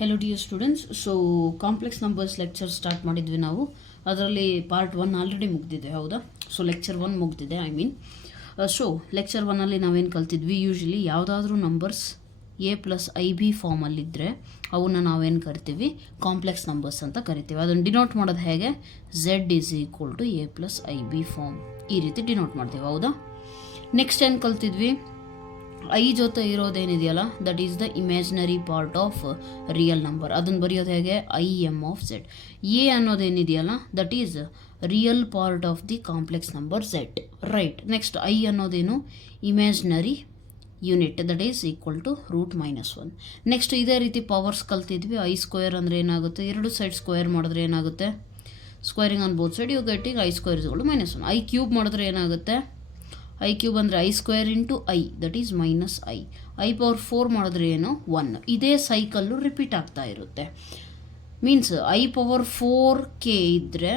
Hello dear students. So complex numbers lecture start ಮಾಡಿದ್ವಿ ನಾವು. ಅದರಲ್ಲಿ ಪಾರ್ಟ್ 1 ಆಲ್ರೆಡಿ ಮುಗ್ದಿದೆ, ಹೌದಾ? ಸೊ ಲೆಕ್ಚರ್ 1 ಮುಗ್ದಿದೆ, ಸೊ ಲೆಕ್ಚರ್ 1ಅಲ್ಲಿ ನಾವೇನು ಕಲ್ತಿದ್ವಿ, ಯೂಶ್ವಲಿ ಯಾವುದಾದ್ರೂ ನಂಬರ್ಸ್ a+ib ಫಾರ್ಮಲ್ಲಿದ್ದರೆ ಅವನ್ನ ನಾವೇನು ಕರಿತೀವಿ, ಕಾಂಪ್ಲೆಕ್ಸ್ ನಂಬರ್ಸ್ ಅಂತ ಕರಿತೀವಿ. ಅದನ್ನು ಡಿನೋಟ್ ಮಾಡೋದು ಹೇಗೆ, z=a+ib ಫಾರ್ಮ್, ಈ ರೀತಿ ಡಿನೋಟ್ ಮಾಡ್ತೀವಿ, ಹೌದಾ? ನೆಕ್ಸ್ಟ್ ಏನು ಕಲ್ತಿದ್ವಿ, ಐ ಜೊತೆ ಇರೋದೇನಿದೆಯಲ್ಲ, that is the imaginary part of real number. ಅದನ್ನು ಬರೆಯೋದು ಹೇಗೆ, IM(z). ಎ ಅನ್ನೋದೇನಿದೆಯಲ್ಲ, that is real part of the complex number z, right? Next i ಅನ್ನೋದೇನು, imaginary unit, that is equal to √-1. Next ಇದೇ ರೀತಿ ಪವರ್ಸ್ ಕಲ್ತಿದ್ವಿ. I² ಅಂದರೆ ಏನಾಗುತ್ತೆ, ಎರಡು ಸೈಡ್ ಸ್ಕ್ವೇರ್ ಮಾಡಿದ್ರೆ ಏನಾಗುತ್ತೆ, squaring on both side you getting I² = -1. I³ ಮಾಡಿದ್ರೆ ಏನಾಗುತ್ತೆ, I³ ಅಂದರೆ I² × I, that is -i. I⁴ ಮಾಡಿದ್ರೆ ಏನು, 1. ಇದೇ ಸೈಕಲ್ಲು ರಿಪೀಟ್ ಆಗ್ತಾ ಇರುತ್ತೆ. ಮೀನ್ಸ್ I⁴k ಇದ್ದರೆ,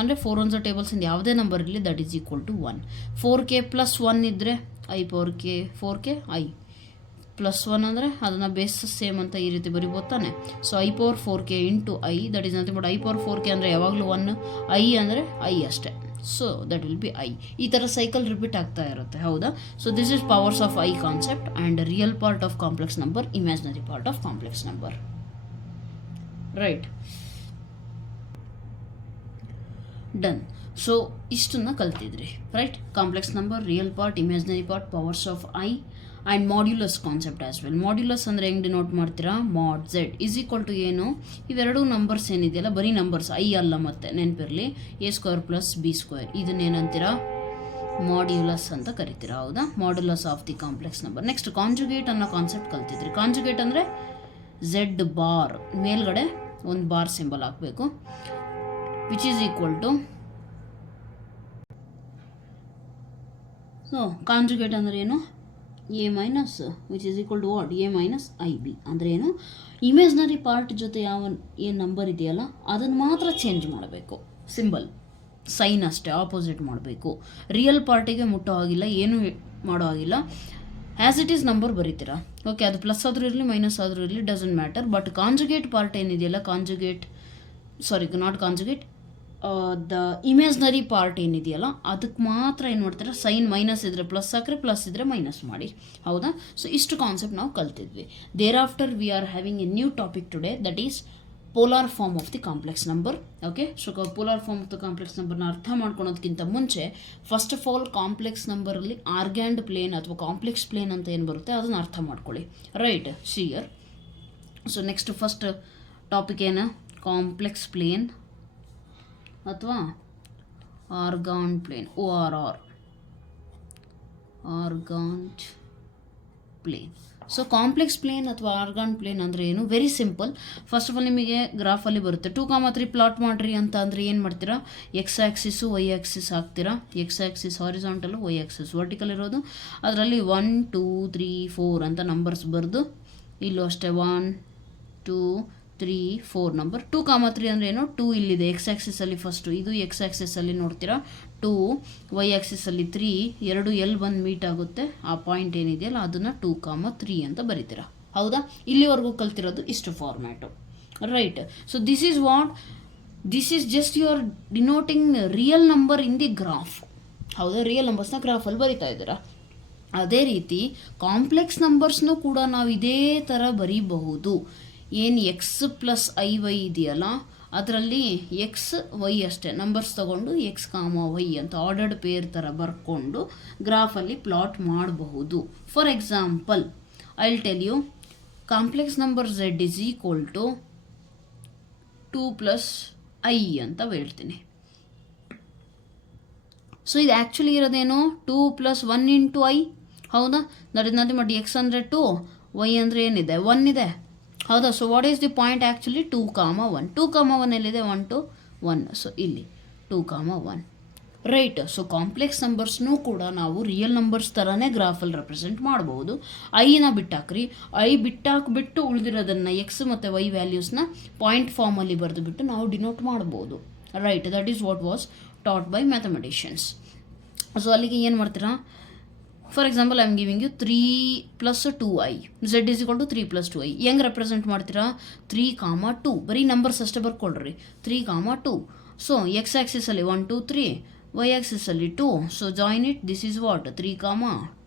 ಅಂದರೆ 4 ones ಟೇಬಲ್ಸಿಂದ ಯಾವುದೇ ನಂಬರ್ ಇರಲಿ, that is equal to 1. 4k + 1 ಇದ್ದರೆ I⁴k I +1 ಅಂದರೆ ಅದನ್ನು ಬೇಸ್ ಸೇಮ್ ಅಂತ ಈ ರೀತಿ ಬರಿಬೋದು ತಾನೆ. So I⁴k × I, that is nothing but I⁴k ಅಂದರೆ ಯಾವಾಗಲೂ 1, I ಅಂದರೆ I ಅಷ್ಟೇ. So that will be I. ಈ ಥರ ಸೈಕಲ್ ರಿಪೀಟ್ ಆಗ್ತಾ ಇರುತ್ತೆ, ಹೌದಾ? So this is powers of I concept and real part of complex number, imaginary part of complex number, right? Done. So ಇಷ್ಟನ್ನು ಕಲ್ತಿದ್ರಿ, right? Complex number, real part, imaginary part, powers of I and modulus concept as well. Modulus ಅಂದರೆ ಹೆಂಗೆ denote ಮಾಡ್ತೀರಾ, mod z = ಏನು, ಇವೆರಡೂ numbers ಏನಿದೆಯಲ್ಲ, ಬರೀ numbers, I ಅಲ್ಲ, ಮತ್ತೆ ನೆನಪಿರಲಿ, a² + b², ಇದನ್ನೇನಂತೀರಾ, ಮಾಡ್ಯುಲಸ್ ಅಂತ ಕರಿತೀರಾ, ಹೌದಾ? Modulus of the complex number. Next conjugate ಅನ್ನೋ ಕಾನ್ಸೆಪ್ಟ್ ಕಲ್ತಿದ್ರಿ. ಕಾಂಜುಗೇಟ್ ಅಂದರೆ z⁻, ಮೇಲ್ಗಡೆ ಒಂದು ಬಾರ್ ಸಿಂಬಲ್ ಹಾಕಬೇಕು, which is equal to, so conjugate ಅಂದರೆ ಏನು, a minus, which is equal to what, a-ib. ಅಂದರೆ ಏನು, ಇಮೇಜ್ನರಿ ಪಾರ್ಟ್ ಜೊತೆ ಏನು ನಂಬರ್ ಇದೆಯಲ್ಲ, ಅದನ್ನು ಮಾತ್ರ ಚೇಂಜ್ ಮಾಡಬೇಕು, ಸಿಂಬಲ್ ಸೈನ್ ಅಷ್ಟೇ ಆಪೋಸಿಟ್ ಮಾಡಬೇಕು. ರಿಯಲ್ ಪಾರ್ಟಿಗೆ ಮುಟ್ಟೋ ಆಗಿಲ್ಲ, ಏನೂ ಮಾಡೋ ಆಗಿಲ್ಲ, ಆ್ಯಸ್ ಇಟ್ ಈಸ್ ನಂಬರ್ ಬರೀತೀರಾ, ಓಕೆ? ಅದು ಪ್ಲಸ್ ಆದರೂ ಇರಲಿ, ಮೈನಸ್ ಆದರೂ ಇರಲಿ, doesn't matter. But conjugate part ಏನಿದೆಯಲ್ಲ, not conjugate, the imaginary part ಏನಿದೆಯಲ್ಲ, ಅದಕ್ಕೆ ಮಾತ್ರ ಏನು ಮಾಡ್ತಾರೆ, ಸೈನ್ ಮೈನಸ್ ಇದ್ದರೆ ಪ್ಲಸ್ ಹಾಕ್ರೆ, ಪ್ಲಸ್ ಇದ್ದರೆ ಮೈನಸ್ ಮಾಡಿ, ಹೌದಾ? ಸೊ ಇಷ್ಟು ಕಾನ್ಸೆಪ್ಟ್ ನಾವು ಕಲ್ತಿದ್ವಿ. Thereafter we are having a new topic today, that is polar form of the complex number, okay? So polar form of the complex ನಂಬರ್ನ ಅರ್ಥ ಮಾಡ್ಕೊಳೋದಕ್ಕಿಂತ ಮುಂಚೆ, ಫಸ್ಟ್ ಆಫ್ ಆಲ್ ಕಾಂಪ್ಲೆಕ್ಸ್ ನಂಬರಲ್ಲಿ ಆರ್ಗ್ಯಾಂಡ್ ಪ್ಲೇನ್ ಅಥವಾ complex plane ಅಂತ ಏನು ಬರುತ್ತೆ, ಅದನ್ನು ಅರ್ಥ ಮಾಡ್ಕೊಳ್ಳಿ, right? Clear. So next first topic ಏನು, ಕಾಂಪ್ಲೆಕ್ಸ್ ಪ್ಲೇನ್ ಅಥವಾ Argand plane, ORR, Argand plane. So complex plane ಅಥವಾ ಆರ್ಗಾನ್ ಪ್ಲೇನ್ ಅಂದರೆ ಏನು, very simple. First of all ನಿಮಗೆ ಗ್ರಾಫಲ್ಲಿ ಬರುತ್ತೆ, 2, 3 ಪ್ಲಾಟ್ ಮಾಡಿರಿ ಅಂತ ಅಂದರೆ ಏನು ಮಾಡ್ತೀರಾ, X ಆ್ಯಕ್ಸಿಸು Y ಆ್ಯಕ್ಸಿಸ್ ಹಾಕ್ತೀರಾ. X axis horizontal, Y axis vertical ಇರೋದು. ಅದರಲ್ಲಿ 1, 2, 3, 4 ಅಂತ ನಂಬರ್ಸ್ ಬರೆದು, ಇಲ್ಲೂ ಅಷ್ಟೇ 1, 2, 3, 4 ನಂಬರ್. 2, 3 ಅಂದರೆ ಏನು, 2 ಇಲ್ಲಿದೆ X ಆ್ಯಕ್ಸಿಸಲ್ಲಿ ಫಸ್ಟು, ಇದು X ಆ್ಯಕ್ಸಿಸಲ್ಲಿ ನೋಡ್ತೀರಾ 2, Y ಆ್ಯಕ್ಸಿಸಲ್ಲಿ 3, 2 ಎಲ್ಲಿ ಬಂದು ಮೀಟ್ ಆಗುತ್ತೆ, ಆ ಪಾಯಿಂಟ್ ಏನಿದೆಯಲ್ಲ ಅದನ್ನು 2, 3 ಅಂತ ಬರೀತೀರಾ, ಹೌದಾ? ಇಲ್ಲಿವರೆಗೂ ಕಲ್ತಿರೋದು ಇಷ್ಟು format, right? So this is just you are denoting real number in the graph, ಹೌದಾ? ರಿಯಲ್ ನಂಬರ್ಸ್ನ ಗ್ರಾಫಲ್ಲಿ ಬರಿತಾ ಇದ್ದೀರಾ. ಅದೇ ರೀತಿ ಕಾಂಪ್ಲೆಕ್ಸ್ ನಂಬರ್ಸ್ನೂ ಕೂಡ ನಾವು ಇದೇ ಥರ ಬರೀಬಹುದು. ಏನು X + IY ಇದೆಯಲ್ಲ, ಅದರಲ್ಲಿ X, Y ಅಷ್ಟೇ ನಂಬರ್ಸ್ ತೊಗೊಂಡು X, Y ಅಂತ ಆರ್ಡರ್ಡ್ ಪೇರ್ ಥರ ಬರ್ಕೊಂಡು ಗ್ರಾಫಲ್ಲಿ ಪ್ಲಾಟ್ ಮಾಡಬಹುದು. For example, I will tell you, complex number Z = 2 + I ಅಂತ ಹೇಳ್ತೀನಿ. ಸೊ ಇದು ಆ್ಯಕ್ಚುಲಿ ಇರೋದೇನು, 2 + 1 × I, ಹೌದಾ? That is nothing but X ಅಂದರೆ 2, Y ಅಂದರೆ ಏನಿದೆ, 1 ಇದೆ, ಹೌದಾ? So what is the point actually, 2, 1. 2, 1 ಎಲ್ಲಿದೆ, 1 to 1. ಸೊ ಇಲ್ಲಿ 2, 1, ರೈಟ್? ಸೊ ಕಾಂಪ್ಲೆಕ್ಸ್ ನಂಬರ್ಸ್ನೂ ಕೂಡ ನಾವು ರಿಯಲ್ ನಂಬರ್ಸ್ ಥರನೇ ಗ್ರಾಫಲ್ಲಿ ರೆಪ್ರೆಸೆಂಟ್ ಮಾಡ್ಬೋದು. ಐನ ಬಿಟ್ಟಾಕ್ರಿ, I ಬಿಟ್ಟಾಕ್ಬಿಟ್ಟು ಉಳಿದಿರೋದನ್ನು X ಮತ್ತು Y ವ್ಯಾಲ್ಯೂಸ್ನ ಪಾಯಿಂಟ್ ಫಾರ್ಮಲ್ಲಿ ಬರೆದುಬಿಟ್ಟು ನಾವು ಡಿನೋಟ್ ಮಾಡ್ಬೋದು, right? That is what was taught by mathematicians. So ಅಲ್ಲಿಗೆ ಏನು ಮಾಡ್ತೀರಾ, for example I am giving you 3 + 2i, z = 3 + 2i. ಹೆಂಗೆ ರೆಪ್ರೆಸೆಂಟ್ ಮಾಡ್ತೀರಾ? 3, 2 ಬರೀ ನಂಬರ್ಸ್ ಅಷ್ಟೇ ಬರ್ಕೊಳ್ರಿ. 3, 2. ಸೊ ಎಕ್ಸ್ ಆ್ಯಕ್ಸಿಸಲ್ಲಿ 1, 2, 3, ವೈ ಆ್ಯಕ್ಸಿಸಲ್ಲಿ 2. So join it. This is what? 3,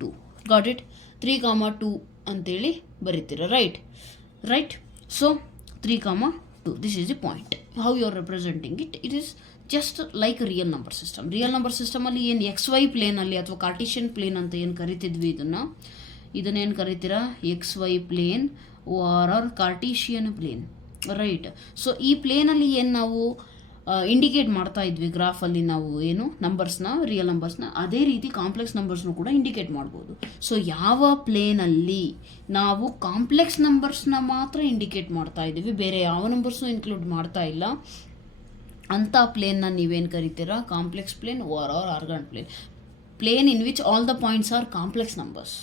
2. Got it? 3, 2 ಅಂತೇಳಿ ಬರೀತೀರಾ. Right. So 3, 2. This is the point. How you are representing it? It is just like real number system. Real number ಸಿಸ್ಟಮಲ್ಲಿ ಏನು XY ಪ್ಲೇನಲ್ಲಿ ಅಥವಾ Cartesian plane ಅಂತ ಏನು ಕರಿತಿದ್ವಿ, ಇದನ್ನೇನು ಕರಿತೀರಾ? XY plane or Cartesian plane. Right. So ಈ ಪ್ಲೇನಲ್ಲಿ ಏನು ನಾವು ಇಂಡಿಕೇಟ್ ಮಾಡ್ತಾ ಇದ್ವಿ ಗ್ರಾಫಲ್ಲಿ, ನಾವು ಏನು ನಂಬರ್ಸ್ನ, ರಿಯಲ್ ನಂಬರ್ಸ್ನ, ಅದೇ ರೀತಿ ಕಾಂಪ್ಲೆಕ್ಸ್ ನಂಬರ್ಸ್ನು ಕೂಡ ಇಂಡಿಕೇಟ್ ಮಾಡ್ಬೋದು. ಸೊ ಯಾವ ಪ್ಲೇನಲ್ಲಿ ನಾವು ಕಾಂಪ್ಲೆಕ್ಸ್ ನಂಬರ್ಸ್ನ ಮಾತ್ರ ಇಂಡಿಕೇಟ್ ಮಾಡ್ತಾ ಇದ್ದೀವಿ, ಬೇರೆ ಯಾವ ನಂಬರ್ಸ್ನು ಇನ್ಕ್ಲೂಡ್ ಮಾಡ್ತಾ ಇಲ್ಲ, ಅಂಥ ಪ್ಲೇನ್ನ ನೀವೇನು ಕರಿತೀರಾ? Complex plane or Argand plane in which all the points are complex numbers.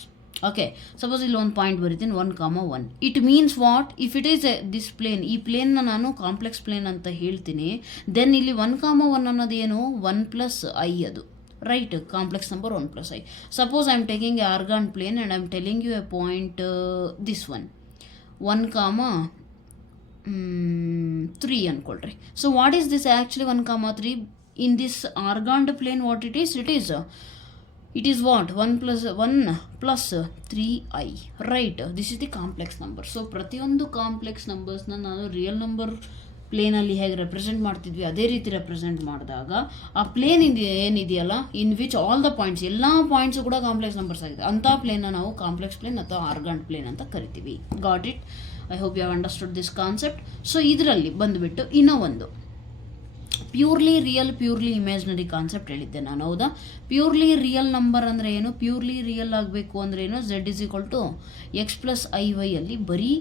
Okay, suppose ಇಲ್ಲಿ ಒಂದು ಪಾಯಿಂಟ್ ಬರೀತೀನಿ 1, 1. It means what? If it is this plane, ಈ ಪ್ಲೇನ್ನ ನಾನು ಕಾಂಪ್ಲೆಕ್ಸ್ ಪ್ಲೇನ್ ಅಂತ ಹೇಳ್ತೀನಿ, ದೆನ್ ಇಲ್ಲಿ 1, 1 ಅನ್ನೋದೇನು? 1 + i ಅದು. Right. Complex number 1 + i. Suppose I am taking a Argand plane and I am telling you a point this 1, 3 ಅಂದ್ಕೊಳ್ರಿ. So what is this actually 1, 3? In this Argand plane what it is? It is what? 1 + 3i. Right. This is the complex number. So ಪ್ರತಿಯೊಂದು complex ನಂಬರ್ಸ್ನ ನಾನು real number ಪ್ಲೇನಲ್ಲಿ ಹೇಗೆ represent ಮಾಡ್ತಿದ್ವಿ ಅದೇ ರೀತಿ represent ಮಾಡಿದಾಗ ಆ ಪ್ಲೇನ್ ಏನಿದೆಯಲ್ಲ, ಇನ್ ವಿಚ್ ಆಲ್ ದ ಪಾಯಿಂಟ್ಸ್, ಎಲ್ಲ ಪಾಯಿಂಟ್ಸು ಕೂಡ ಕಾಂಪ್ಲೆಕ್ಸ್ ನಂಬರ್ಸ್ ಆಗಿದೆ, ಅಂಥ ಪ್ಲೇನ್ನ ನಾವು ಕಾಂಪ್ಲೆಕ್ಸ್ ಪ್ಲೇನ್ ಅಥವಾ ಆರ್ಗಾನ್ಡ್ ಪ್ಲೇನ್ ಅಂತ ಕರಿತೀವಿ. Got it? I hope you have understood this concept. So ಇದರಲ್ಲಿ ಬಂದುಬಿಟ್ಟು ಇನ್ನೂ ಒಂದು purely real, purely imaginary concept ಹೇಳಿದ್ದೆ ನಾನು, ಹೌದಾ? ಪ್ಯೂರ್ಲಿ ರಿಯಲ್ ನಂಬರ್ ಅಂದರೆ ಏನು? ಪ್ಯೂರ್ಲಿ ರಿಯಲ್ ಆಗಬೇಕು ಅಂದರೆ ಏನು? z = x + iy ಅಲ್ಲಿ ಬರೀ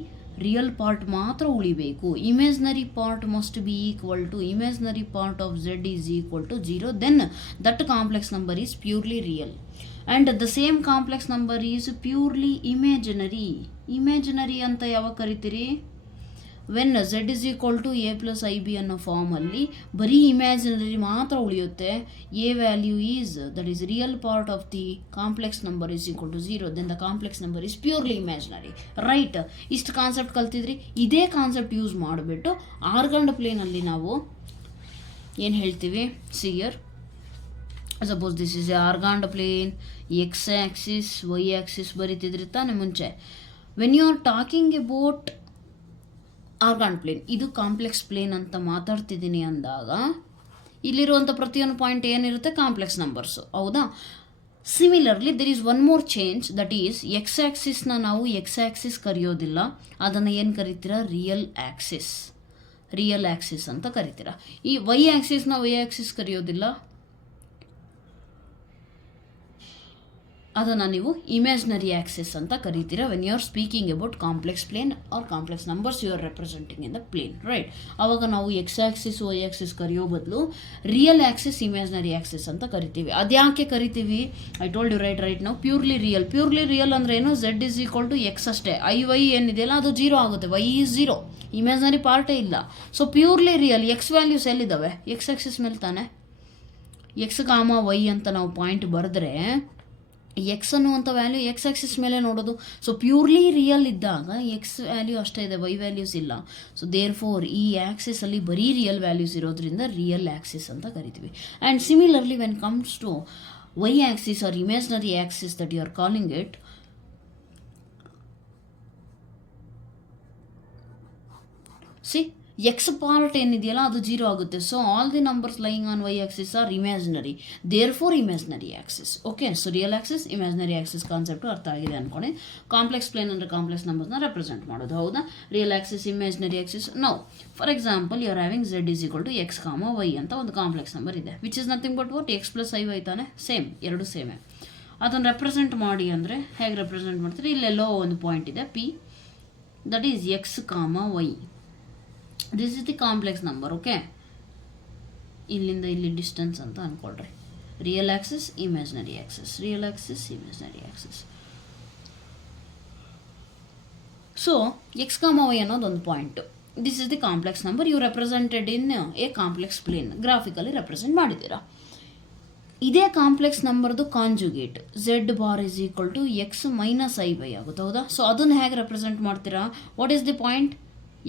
ರಿಯಲ್ ಪಾರ್ಟ್ ಮಾತ್ರ ಉಳಿಬೇಕು. Imaginary part must be equal to imaginary part of z = 0. Then that complex number is purely real and the same complex number is purely imaginary. Imaginary ಅಂತ ಯಾವಾಗ ಕರಿತೀರಿ? When z = a + ib ಅನ್ನೋ ಫಾರ್ಮಲ್ಲಿ ಬರೀ imaginary ಮಾತ್ರ ಉಳಿಯುತ್ತೆ. a value is, that is real part of the complex number is = 0. Then the complex number is purely imaginary. Right. ಇಷ್ಟು concept ಕಲ್ತಿದ್ರಿ. ಇದೇ ಕಾನ್ಸೆಪ್ಟ್ ಯೂಸ್ ಮಾಡಿಬಿಟ್ಟು ಆರ್ಗಾನ್ಡ್ ಪ್ಲೇನಲ್ಲಿ ನಾವು ಏನು ಹೇಳ್ತೀವಿ? ಸಿಯರ್ suppose this is a Argand plane, x axis, Y axis ಬರೀತಿದ್ರಿ ತಾನೆ ಮುಂಚೆ. When you are talking about Argand plane, ಇದು ಕಾಂಪ್ಲೆಕ್ಸ್ ಪ್ಲೇನ್ ಅಂತ ಮಾತಾಡ್ತಿದ್ದೀನಿ ಅಂದಾಗ ಇಲ್ಲಿರುವಂಥ ಪ್ರತಿಯೊಂದು ಪಾಯಿಂಟ್ ಏನಿರುತ್ತೆ? ಕಾಂಪ್ಲೆಕ್ಸ್ ನಂಬರ್ಸು, ಹೌದಾ? Similarly there is one more change, that is x ಆ್ಯಕ್ಸಿಸ್ನ ನಾವು ಎಕ್ಸ್ ಆ್ಯಕ್ಸಿಸ್ ಕರೆಯೋದಿಲ್ಲ, ಅದನ್ನು ಏನು ಕರಿತೀರಾ? ರಿಯಲ್ ಆ್ಯಕ್ಸಿಸ್ ಅಂತ ಕರಿತೀರಾ. ಈ ವೈ ಆ್ಯಕ್ಸಿಸ್ನ ವೈ ಆ್ಯಕ್ಸಿಸ್ ಕರೆಯೋದಿಲ್ಲ, ಅದನ್ನು ನೀವು ಇಮ್ಯಾಜಿನರಿ ಆ್ಯಕ್ಸಿಸ್ ಅಂತ ಕರಿತೀರಾ when you are speaking about complex plane or complex numbers you are representing in the plane. Right. ಆವಾಗ ನಾವು ಎಕ್ಸ್ ಆ್ಯಕ್ಸಿಸ್ ವೈ ಆ್ಯಕ್ಸಿಸ್ ಕರೆಯೋ ಬದಲು ರಿಯಲ್ ಆ್ಯಕ್ಸಿಸ್ ಇಮ್ಯಾಜಿನರಿ ಆ್ಯಕ್ಸಿಸ್ ಅಂತ ಕರಿತೀವಿ. ಅದ್ಯಾಕೆ ಕರಿತೀವಿ? ಐ ಟೋಲ್ಡ್ ಯು ರೈಟ್ ನಾವು ಪ್ಯೂರ್ಲಿ ರಿಯಲ್ ಅಂದರೆ ಏನು? z = x ಅಷ್ಟೇ. iy ಏನಿದೆಯಲ್ಲ ಅದು 0 ಆಗುತ್ತೆ. y ಈಸ್ 0, ಇಮ್ಯಾಜಿನರಿ ಪಾರ್ಟೇ ಇಲ್ಲ. So purely real. X values ಎಲ್ಲಿದ್ದಾವೆ? ಎಕ್ಸ್ ಆ್ಯಕ್ಸಿಸ್ ಮೇಲೆ ತಾನೆ. x, y ಅಂತ ನಾವು ಪಾಯಿಂಟ್ ಬರೆದ್ರೆ ಎಕ್ಸ್ ಅನ್ನುವಂಥ ವ್ಯಾಲ್ಯೂ ಎಕ್ಸ್ ಆ್ಯಕ್ಸಿಸ್ ಮೇಲೆ ನೋಡೋದು. ಸೊ ಪ್ಯೂರ್ಲಿ ರಿಯಲ್ ಇದ್ದಾಗ ಎಕ್ಸ್ ವ್ಯಾಲ್ಯೂ ಅಷ್ಟೇ ಇದೆ, ವೈ ವ್ಯಾಲ್ಯೂಸ್ ಇಲ್ಲ. ಸೊ ದೇರ್ ಫೋರ್ ಈ ಆ್ಯಕ್ಸಿಸಲ್ಲಿ ಬರೀ ರಿಯಲ್ ವ್ಯಾಲ್ಯೂಸ್ ಇರೋದ್ರಿಂದ ರಿಯಲ್ ಆ್ಯಕ್ಸಿಸ್ ಅಂತ ಕರಿತೀವಿ. And similarly when comes to y axis R imaginary axis that you are calling it, see x part ಏನಿದೆಯಲ್ಲ ಅದು 0 ಆಗುತ್ತೆ. So all the numbers lying on y axis R imaginary, therefore imaginary axis. Okay. So real axis, imaginary Axis concept ಅರ್ಥ ಆಗಿದೆ ಅಂದ್ಕೊಂಡು complex plane ಅಂದರೆ complex ನಂಬರ್ಸ್ನ represent ಮಾಡೋದು, ಹೌದಾ? Real axis, imaginary axis. Now for example you are having z = x, y ಅಂತ ಒಂದು complex number ಇದೆ, which is nothing but what? x + iy ತಾನೆ. ಸೇಮ್, ಎರಡು ಸೇಮೇ. ಅದನ್ನು ರೆಪ್ರೆಸೆಂಟ್ ಮಾಡಿ ಅಂದರೆ ಹೇಗೆ ರೆಪ್ರೆಸೆಂಟ್ ಮಾಡ್ತೀರಿ? ಇಲ್ಲೆಲ್ಲೋ ಒಂದು ಪಾಯಿಂಟ್ ಇದೆ P, that is x, y. This is the complex number. Okay. ಇಲ್ಲಿಂದ ಇಲ್ಲಿ ಡಿಸ್ಟೆನ್ಸ್ ಅಂತ ಅಂದ್ಕೊಳ್ರಿ. Real axis, imaginary axis, real axis, imaginary axis. So x, y ಅನ್ನೋದು ಒಂದು point. This is the complex number. You represented in a complex plane. Graphically represent ಮಾಡಿದ್ದೀರಾ. ಇದೇ complex ನಂಬರ್ದು conjugate z bar is equal to x minus i y ಆಗುತ್ತೆ, ಹೌದಾ? ಸೊ ಅದನ್ನು ಹೇಗೆ ರೆಪ್ರೆಸೆಂಟ್ ಮಾಡ್ತೀರಾ? What is the point?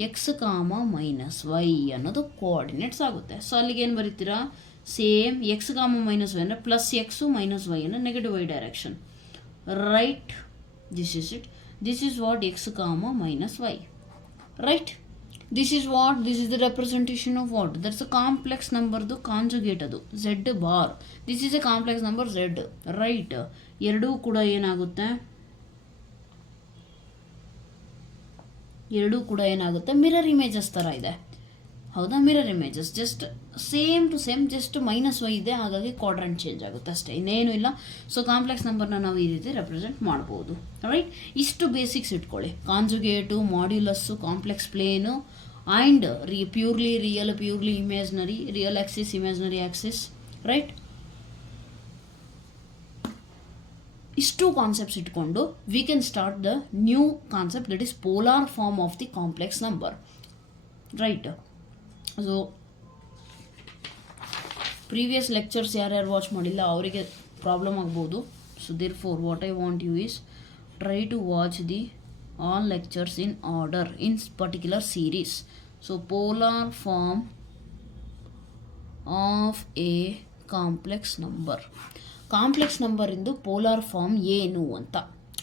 X comma minus y ಅನ್ನೋದು ಕೋಆರ್ಡಿನೇಟ್ಸ್ ಆಗುತ್ತೆ. ಸೊ ಅಲ್ಲಿಗೆ ಏನು ಬರೀತೀರಾ? Same x comma minus y ಅಂದರೆ ಪ್ಲಸ್ ಎಕ್ಸು ಮೈನಸ್ ವೈ ಅನ್ನೋ negative y direction, right? This is it. This is what x comma minus y, right? This is what? This is the representation of what? That's a complex number, the conjugate adu z bar. This is a complex number z, right? ಎರಡೂ ಕೂಡ ಏನಾಗುತ್ತೆ? Mirror images ಥರ ಇದೆ, ಹೌದಾ? Mirror images just same to same, just minus y ಇದೆ, ಹಾಗಾಗಿ quadrant change ಆಗುತ್ತೆ ಅಷ್ಟೇ, ಇನ್ನೇನು ಇಲ್ಲ. ಸೊ ಕಾಂಪ್ಲೆಕ್ಸ್ ನಂಬರ್ನ ನಾವು ಈ ರೀತಿ ರೆಪ್ರೆಸೆಂಟ್ ಮಾಡ್ಬೋದು, ರೈಟ್? ಇಷ್ಟು ಬೇಸಿಕ್ಸ್ ಇಟ್ಕೊಳ್ಳಿ. Conjugate, modulus, complex plane and purely real, purely imaginary, real axis, imaginary axis, right? ಇಷ್ಟು ಕಾನ್ಸೆಪ್ಟ್ಸ್ ಇಟ್ಕೊಂಡು we can start the new concept, that is polar form of the complex number, right? So previous lectures ಯಾರ್ಯಾರು watch ಮಾಡಿಲ್ಲ ಅವರಿಗೆ problem ಆಗ್ಬೋದು. So therefore what I want you is try to watch the all lectures in order in particular series. So polar form of a complex number. Complex number ಇಂದು polar form ಏನು ಅಂತ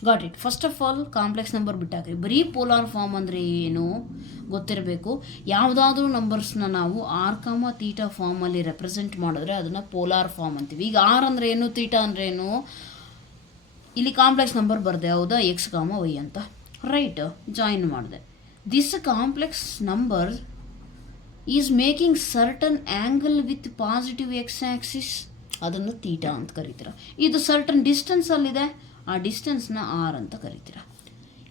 got it. First of all complex number ಬಿಟ್ಟಾಕ್ರಿ, ಬರೀ polar form ಅಂದರೆ ಏನು ಗೊತ್ತಿರಬೇಕು. ಯಾವುದಾದ್ರೂ ನಂಬರ್ಸ್ನ ನಾವು ಆರ್ ಕಾಮ ತೀಟಾ ಫಾರ್ಮಲ್ಲಿ ರೆಪ್ರೆಸೆಂಟ್ ಮಾಡಿದ್ರೆ ಅದನ್ನು ಪೋಲಾರ್ ಫಾರ್ಮ್ ಅಂತೀವಿ. ಈಗ ಆರ್ ಅಂದರೆ ಏನು, ತೀಟಾ ಅಂದರೆ ಏನು, ಇಲ್ಲಿ ಕಾಂಪ್ಲೆಕ್ಸ್ ನಂಬರ್ ಬರದೆ, ಹೌದಾ? ಎಕ್ಸ್ ಕಾಮ ವೈ ಅಂತ, ರೈಟ್? ಜಾಯಿನ್ ಮಾಡಿದೆ. This complex number is making certain angle with positive X Axis, ಅದನ್ನು ತೀಟಾ ಅಂತ ಕರಿತೀರ. ಇದು ಸರ್ಟನ್ ಡಿಸ್ಟೆನ್ಸಲ್ಲಿದೆ, ಆ ಡಿಸ್ಟೆನ್ಸ್ನ ಆರ್ ಅಂತ ಕರಿತೀರ.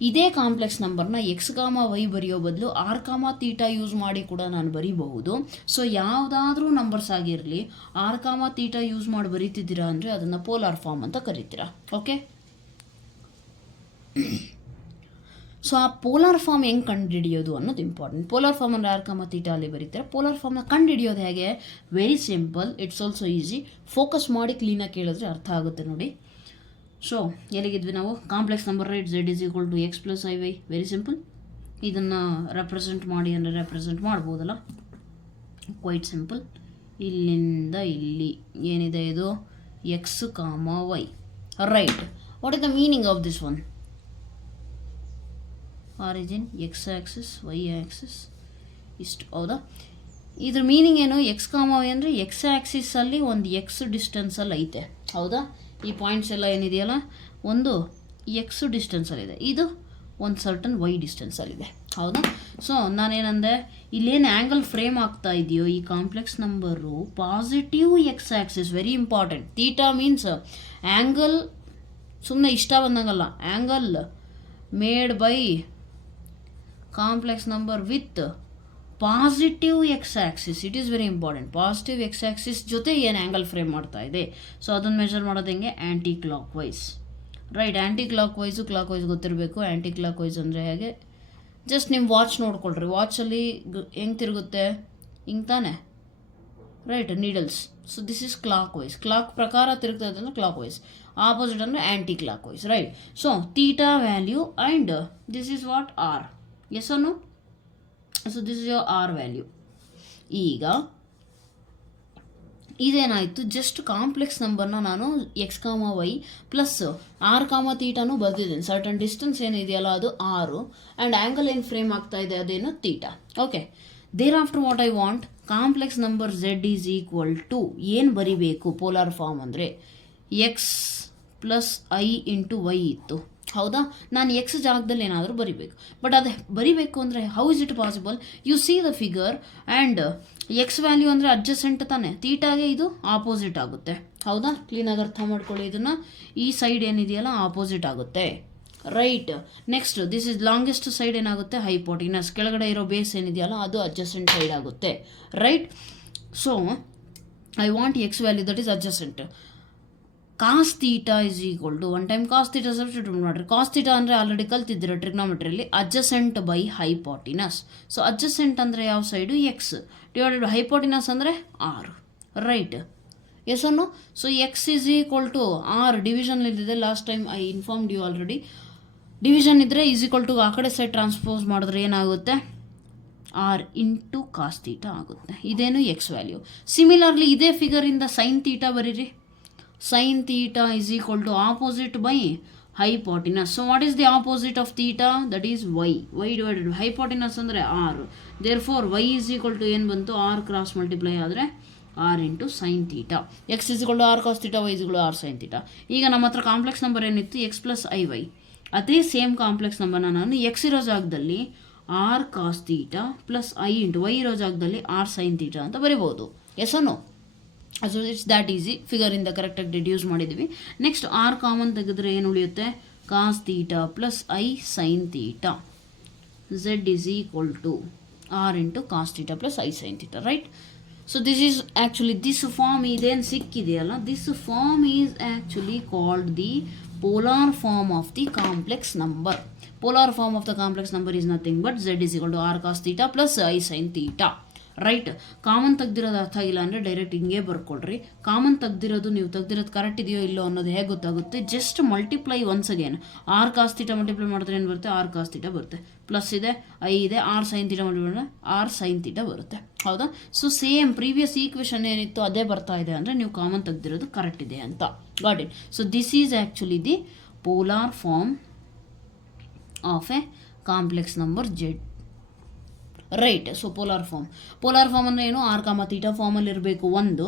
ಇದೇ ಕಾಂಪ್ಲೆಕ್ಸ್ ನಂಬರ್ನ ಎಕ್ಸ್ ಕಾಮ ವೈ ಬರೆಯೋ ಬದಲು ಆರ್ ಕಾಮ ತೀಟಾ ಯೂಸ್ ಮಾಡಿ ಕೂಡ ನಾನು ಬರೀಬಹುದು. ಸೊ ಯಾವುದಾದ್ರೂ ನಂಬರ್ಸ್ ಆಗಿರಲಿ, ಆರ್ ಕಾಮ ತೀಟಾ ಯೂಸ್ ಮಾಡಿ ಬರೀತಿದ್ದೀರಾ ಅಂದರೆ ಅದನ್ನು ಪೋಲಾರ್ ಫಾರ್ಮ್ ಅಂತ ಕರಿತೀರಾ, ಓಕೆ? ಸೊ ಆ ಪೋಲಾರ್ ಫಾರ್ಮ್ ಹೆಂಗೆ ಕಂಡುಹಿಡಿಯೋದು ಅನ್ನೋದು ಇಂಪಾರ್ಟೆಂಟ್. ಪೋಲಾರ್ ಫಾರ್ಮ್ ಅಂದರೆ ಆರ್ ಕಾಮ ತೀಟಾ ಅಲ್ಲಿ ಬರೀತಾರೆ. ಪೋಲಾರ್ ಫಾರ್ಮ್ನ ಕಂಡುಹಿಡಿಯೋದು ಹೇಗೆ? Very simple, it's also easy. Focus ಮಾಡಿ ಕ್ಲೀನಾಗಿ ಕೇಳಿದ್ರೆ ಅರ್ಥ ಆಗುತ್ತೆ ನೋಡಿ. ಸೊ ಎಲ್ಲಿಗಿದ್ವಿ ನಾವು? Complex number, right? Z is equal to x plus i y, very simple. ಇದನ್ನು ರೆಪ್ರೆಸೆಂಟ್ ಮಾಡಿ ಅಂದರೆ ರೆಪ್ರೆಸೆಂಟ್ ಮಾಡ್ಬೋದಲ್ಲ, ಕ್ವೈಟ್ ಸಿಂಪಲ್. ಇಲ್ಲಿಂದ ಇಲ್ಲಿ ಏನಿದೆ ಇದು? X comma y, right? What is the meaning of this one? Origin x axis, Y axis, ಇಷ್ಟು, ಹೌದಾ? ಇದ್ರ ಮೀನಿಂಗ್ ಏನು? ಎಕ್ಸ್ ಕಾಮ ವೈ ಅಂದರೆ ಎಕ್ಸ್ ಆ್ಯಕ್ಸಿಸಲ್ಲಿ ಒಂದು ಎಕ್ಸ್ ಡಿಸ್ಟೆನ್ಸಲ್ಲಿ ಐತೆ, ಹೌದಾ? ಈ ಪಾಯಿಂಟ್ಸ್ ಎಲ್ಲ ಏನಿದೆಯಲ್ಲ, ಒಂದು ಎಕ್ಸ್ ಡಿಸ್ಟೆನ್ಸಲ್ಲಿದೆ, ಇದು ಒಂದು ಸರ್ಟನ್ ವೈ ಡಿಸ್ಟೆನ್ಸಲ್ಲಿದೆ, ಹೌದಾ? ಸೊ ನಾನೇನಂದೆ, ಇಲ್ಲೇನು ಆ್ಯಂಗಲ್ ಫ್ರೇಮ್ ಆಗ್ತಾ ಇದೆಯೋ ಈ complex number positive X axis, very important. Theta means angle, ಸುಮ್ಮನೆ ಇಷ್ಟ ಬಂದಂಗಲ್ಲ, angle made by complex number with positive X axis. It is very important. Positive X axis ಜೊತೆ ಏನು ಆ್ಯಂಗಲ್ ಫ್ರೇಮ್ ಮಾಡ್ತಾ ಇದೆ, ಸೊ ಅದನ್ನು ಮೆಜರ್ ಮಾಡೋದು ಹೆಂಗೆ? ಆ್ಯಂಟಿ clock wise, right? Anticlockwise, clockwise ಗೊತ್ತಿರಬೇಕು. ಆ್ಯಂಟಿ ಕ್ಲಾಕ್ ವೈಸ್ ಅಂದರೆ ಹೇಗೆ? ಜಸ್ಟ್ ನಿಮ್ಮ ವಾಚ್ ನೋಡ್ಕೊಳ್ರಿ, ವಾಚಲ್ಲಿ ಹೆಂಗೆ ತಿರುಗುತ್ತೆ? ಹಿಂಗೆ ತಾನೆ, right? Needles. So this is clockwise, clock ಪ್ರಕಾರ ತಿರುಗ್ತಾ ಇದ್ದಂದ್ರೆ ಕ್ಲಾಕ್ ವೈಸ್. ಆಪೋಸಿಟ್ ಅಂದರೆ ಆ್ಯಂಟಿ clock wise, right? So theta value and this is what? R. Yes R no? So this is your r value. ಈಗ ಇದೇನಾಯಿತು? Just complex ನಂಬರ್ನ ನಾನು X comma Y plus R ಕಾಮ ತೀಟಾನು ಬರೆದಿದ್ದೀನಿ. ಸರ್ಟನ್ ಡಿಸ್ಟೆನ್ಸ್ ಏನಿದೆಯಲ್ಲ ಅದು ಆರು, ಆ್ಯಂಡ್ ಆ್ಯಂಗಲ್ ಏನು ಫ್ರೇಮ್ ಆಗ್ತಾ ಇದೆ ಅದೇನು theta, okay? Thereafter what I want, complex number z is equal to ಏನು ಬರಿಬೇಕು ಪೋಲಾರ್ ಫಾರ್ಮ್ ಅಂದರೆ? X plus i into y ಇತ್ತು, ಹೌದಾ? ನಾನು ಎಕ್ಸ್ ಜಾಗದಲ್ಲಿ ಏನಾದರೂ ಬರಿಬೇಕು. ಬಟ್ ಅದು ಬರಿಬೇಕು ಅಂದರೆ how is it possible? You see the figure and X value ಅಂದರೆ ಅಡ್ಜಸೆಂಟ್ ತಾನೆ, ತೀಟಾಗೆ ಇದು ಆಪೋಸಿಟ್ ಆಗುತ್ತೆ, ಹೌದಾ? ಕ್ಲೀನಾಗಿ ಅರ್ಥ ಮಾಡ್ಕೊಳ್ಳಿ ಇದನ್ನು. ಈ ಸೈಡ್ ಏನಿದೆಯಲ್ಲ ಆಪೋಸಿಟ್ ಆಗುತ್ತೆ, right? Next this is longest side ಏನಾಗುತ್ತೆ? ಹೈಪೋಟಿನಸ್. ಕೆಳಗಡೆ ಇರೋ ಬೇಸ್ ಏನಿದೆಯಲ್ಲ ಅದು ಅಡ್ಜಸೆಂಟ್ ಸೈಡ್ ಆಗುತ್ತೆ, right? So I want x value that is adjacent. Cos theta is equal to, one time cos theta substitute ಮಾಡಿರಿ. Cos theta ಅಂದರೆ already ಕಲ್ತಿದ್ದೀರ ಟ್ರಿಗ್ನಾಮೆಟ್ರಿಯಲ್ಲಿ, adjacent by hypotenuse. So adjacent ಅಂದರೆ ಯಾವ side? X divided by hypotenuse ಅಂದರೆ r, right? Yes ಅನ್ನೋ. So x is equal to r, division ಇದ್ದಿದೆ last time I informed you already. Division ಇದ್ದರೆ is equal to ಆ ಕಡೆ side transpose ಮಾಡಿದ್ರೆ ಏನಾಗುತ್ತೆ, R into cos theta ಆಗುತ್ತೆ. ಇದೇನು X value. Similarly ಇದೇ ಫಿಗರಿಂದ ಸೈನ್ ತೀಟಾ ಬರೀರಿ. Sine theta is equal to opposite by hypotenuse. So what is the opposite of theta? That is y. Y divided by hypotenuse ಅಂದರೆ r. Therefore y is equal to ಏನು ಬಂತು, r cross multiply ಆದರೆ r into sin theta. x is equal to r cos theta, y is equal to r sin theta. ಈಗ ನಮ್ಮ ಹತ್ರ complex number ಏನಿತ್ತು, x plus iy. ಅದೇ same complex ನಂಬರ್ನ ನಾನು x ಇರೋ ಜಾಗದಲ್ಲಿ r cos theta plus i into y ಇರೋ ಜಾಗದಲ್ಲಿ r sin theta ಅಂತ ಬರಿಬೋದು. Yes no? So it's that easy. ಫಿಗರಿಂದ ಕರೆಕ್ಟಾಗಿ ಡಿಡ್ಯೂಸ್ ಮಾಡಿದ್ವಿ. ನೆಕ್ಸ್ಟ್ ಆರ್ ಕಾಮನ್ ತೆಗೆದ್ರೆ ಏನು ಉಳಿಯುತ್ತೆ, cos theta plus I sine theta. Z is equal to r into cos theta plus I sine theta, right? So this is actually, this form ಇದೇನು ಸಿಕ್ಕಿದೆಯಲ್ಲ, this form is actually called the polar form of the complex number. Polar form of the complex number is nothing but z is equal to r cos theta plus I sine theta, right? Common ತೆಗ್ದಿರೋದು ಅರ್ಥ ಆಗಿಲ್ಲ ಅಂದರೆ direct ಹಿಂಗೆ ಬರ್ಕೊಳ್ರಿ. Common ತೆಗ್ದಿರೋದು ನೀವು ತೆಗ್ದಿರೋದು correct ಇದೆಯೋ ಇಲ್ಲೋ ಅನ್ನೋದು ಹೇಗೆ ಗೊತ್ತಾಗುತ್ತೆ, just multiply once again. R cos theta multiply ಮಾಡಿದ್ರೆ ಏನು ಬರುತ್ತೆ, ಆರ್ ಕಾಸ್ ತೀಟಾ ಬರುತ್ತೆ. ಪ್ಲಸ್ ಇದೆ, ಐ ಇದೆ, r sine theta multiply r sine theta ಬರುತ್ತೆ, ಹೌದಾ? ಸೊ ಸೇಮ್ ಪ್ರೀವಿಯಸ್ ಈಕ್ವೇಷನ್ ಏನಿತ್ತು ಅದೇ ಬರ್ತಾ ಇದೆ ಅಂದರೆ ನೀವು ಕಾಮನ್ ತೆಗ್ದಿರೋದು ಕರೆಕ್ಟ್ ಇದೆ ಅಂತ. Got it? So this is actually the polar form of a complex number z, right? So polar form ಅಂದರೆ ಏನು, ಆರ್ ಕಾಮ ತೀಟಾ ಫಾರ್ಮಲ್ಲಿ ಇರಬೇಕು ಒಂದು.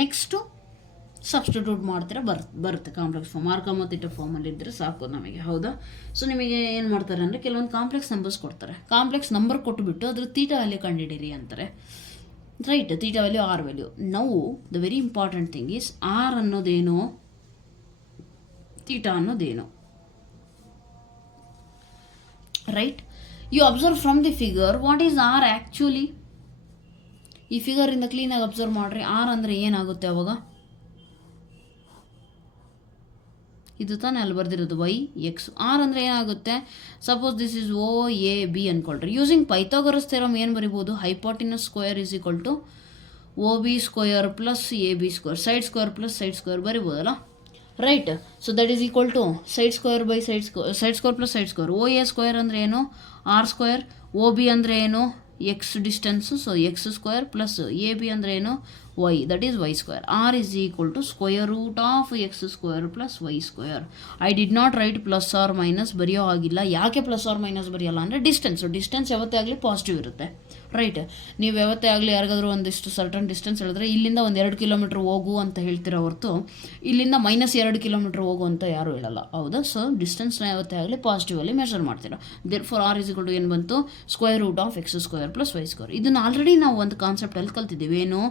ನೆಕ್ಸ್ಟು ಸಬ್ಸ್ಟಿಟ್ಯೂಟ್ ಮಾಡ್ತೀರಾ ಬರುತ್ತೆ complex form. R comma theta ಫಾರ್ಮಲ್ಲಿ ಇದ್ದರೆ ಸಾಕು ನಮಗೆ, ಹೌದಾ? ಸೊ ನಿಮಗೆ ಏನು ಮಾಡ್ತಾರೆ ಅಂದರೆ ಕೆಲವೊಂದು ಕಾಂಪ್ಲೆಕ್ಸ್ ನಂಬರ್ಸ್ ಕೊಡ್ತಾರೆ. ಕಾಂಪ್ಲೆಕ್ಸ್ ನಂಬರ್ ಕೊಟ್ಟುಬಿಟ್ಟು ಅದ್ರ ತೀಟಾ ವ್ಯಾಲ್ಯೂ ಕಂಡುಹಿಡೀರಿ ಅಂತಾರೆ, right? Theta value, R value. ನಾವು the very important thing is r ಅನ್ನೋದೇನು, ತೀಟಾ ಅನ್ನೋದೇನು, right? You observe from the figure what is r actually. ಈ ಫಿಗರಿಂದ ಕ್ಲೀನಾಗಿ ಅಬ್ಸರ್ವ್ ಮಾಡಿರಿ. ಆರ್ ಅಂದರೆ ಏನಾಗುತ್ತೆ ಅವಾಗ, ಇದು ತಾನೇ ಅಲ್ಲಿ ಬರ್ದಿರೋದು ವೈ ಎಕ್ಸ್. ಆರ್ ಅಂದರೆ ಏನಾಗುತ್ತೆ, suppose this is O A B ಅಂದ್ಕೊಳ್ರಿ. ಯೂಸಿಂಗ್ ಪೈಥಾಗರಸ್ ಥಿಯರಮ್ ಏನು ಬರಿಬೋದು, hypotenuse square is equal to O B square plus A B square, side square plus side square ಬರಿಬೋದಲ್ಲ, right? So that is equal to side square by side square plus side square. O A square ಅಂದರೆ ಏನು, r square. O B ಅಂದರೆ ಏನು, x distance, so x square plus A B ಅಂದರೆ ಏನು, Y, that is y square. R is equal to square root of x square plus y square. I did not write plus r minus, ಬರೆಯೋ ಆಗಿಲ್ಲ. ಯಾಕೆ plus r minus ಬರೆಯಲ್ಲ ಅಂದರೆ distance ಯಾವತ್ತೇ ಆಗಲಿ positive ಇರುತ್ತೆ, right? ನೀವು ಯಾವತ್ತೇ ಆಗಲಿ ಯಾರಿಗಾದ್ರೂ ಒಂದಿಷ್ಟು ಸರ್ಟನ್ ಡಿಸ್ಟೆನ್ಸ್ ಹೇಳಿದ್ರೆ ಇಲ್ಲಿಂದ ಒಂದು 2 ಕಿಲೋಮೀಟ್ರ್ ಹೋಗು ಅಂತ ಹೇಳ್ತಿರೋ ಹೊರತು ಇಲ್ಲಿಂದ -2 ಕಿಲೋಮೀಟ್ರ್ ಹೋಗು ಅಂತ ಯಾರೂ ಹೇಳಲ್ಲ, ಹೌದಾ? ಸೊ ಡಿಸ್ಟೆನ್ಸ್ನ ಯಾವತ್ತೇ ಆಗಲಿ ಪಾಸಿಟಿವಲ್ಲಿ ಮೆಷರ್ ಮಾಡ್ತೀರಾ. Therefore r is equal to ಏನು ಬಂತು, square root of x square plus y square. ಇದನ್ನು ಆಲ್ರೆಡಿ ನಾವು ಒಂದು ಕಾನ್ಸೆಪ್ಟಲ್ಲಿ ಕಲ್ತಿದ್ದೀವಿ, ಏನು,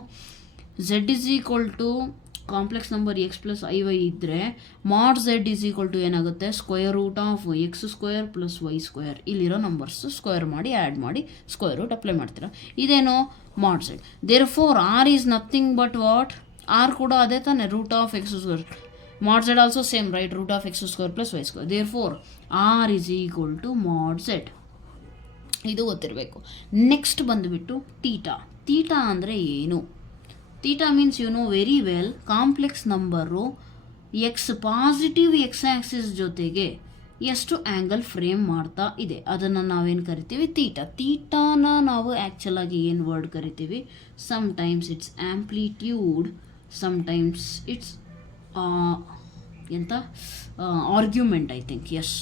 z is equal to complex number x plus i y ಇದ್ದರೆ mod z is equal to ಏನಾಗುತ್ತೆ, square root of x square plus y square. ಇಲ್ಲಿರೋ numbers square ಮಾಡಿ ಆ್ಯಡ್ ಮಾಡಿ ಸ್ಕ್ವೇರ್ ರೂಟ್ ಅಪ್ಲೈ ಮಾಡ್ತೀರಾ. ಇದೇನು mod z. Therefore r is nothing but what, r ಕೂಡ ಅದೇ ತಾನೆ, root of x square. Mod z also same, right? Root of x square plus y square. Therefore r is equal to mod z. ಇದು ಗೊತ್ತಿರಬೇಕು. Next ಬಂದುಬಿಟ್ಟು theta ಅಂದರೆ ಏನು? Theta means you know very well, complex number x positive X axis ಜೊತೆಗೆ ಎಷ್ಟು angle frame ಮಾಡ್ತಾ ಇದೆ ಅದನ್ನು ನಾವೇನು ಕರಿತೀವಿ, ತೀಟಾನ ನಾವು ಆ್ಯಕ್ಚುಲಾಗಿ ಏನು ವರ್ಡ್ ಕರಿತೀವಿ, sometimes it's amplitude, sometimes it's ಎಂತ argument, I think, yes,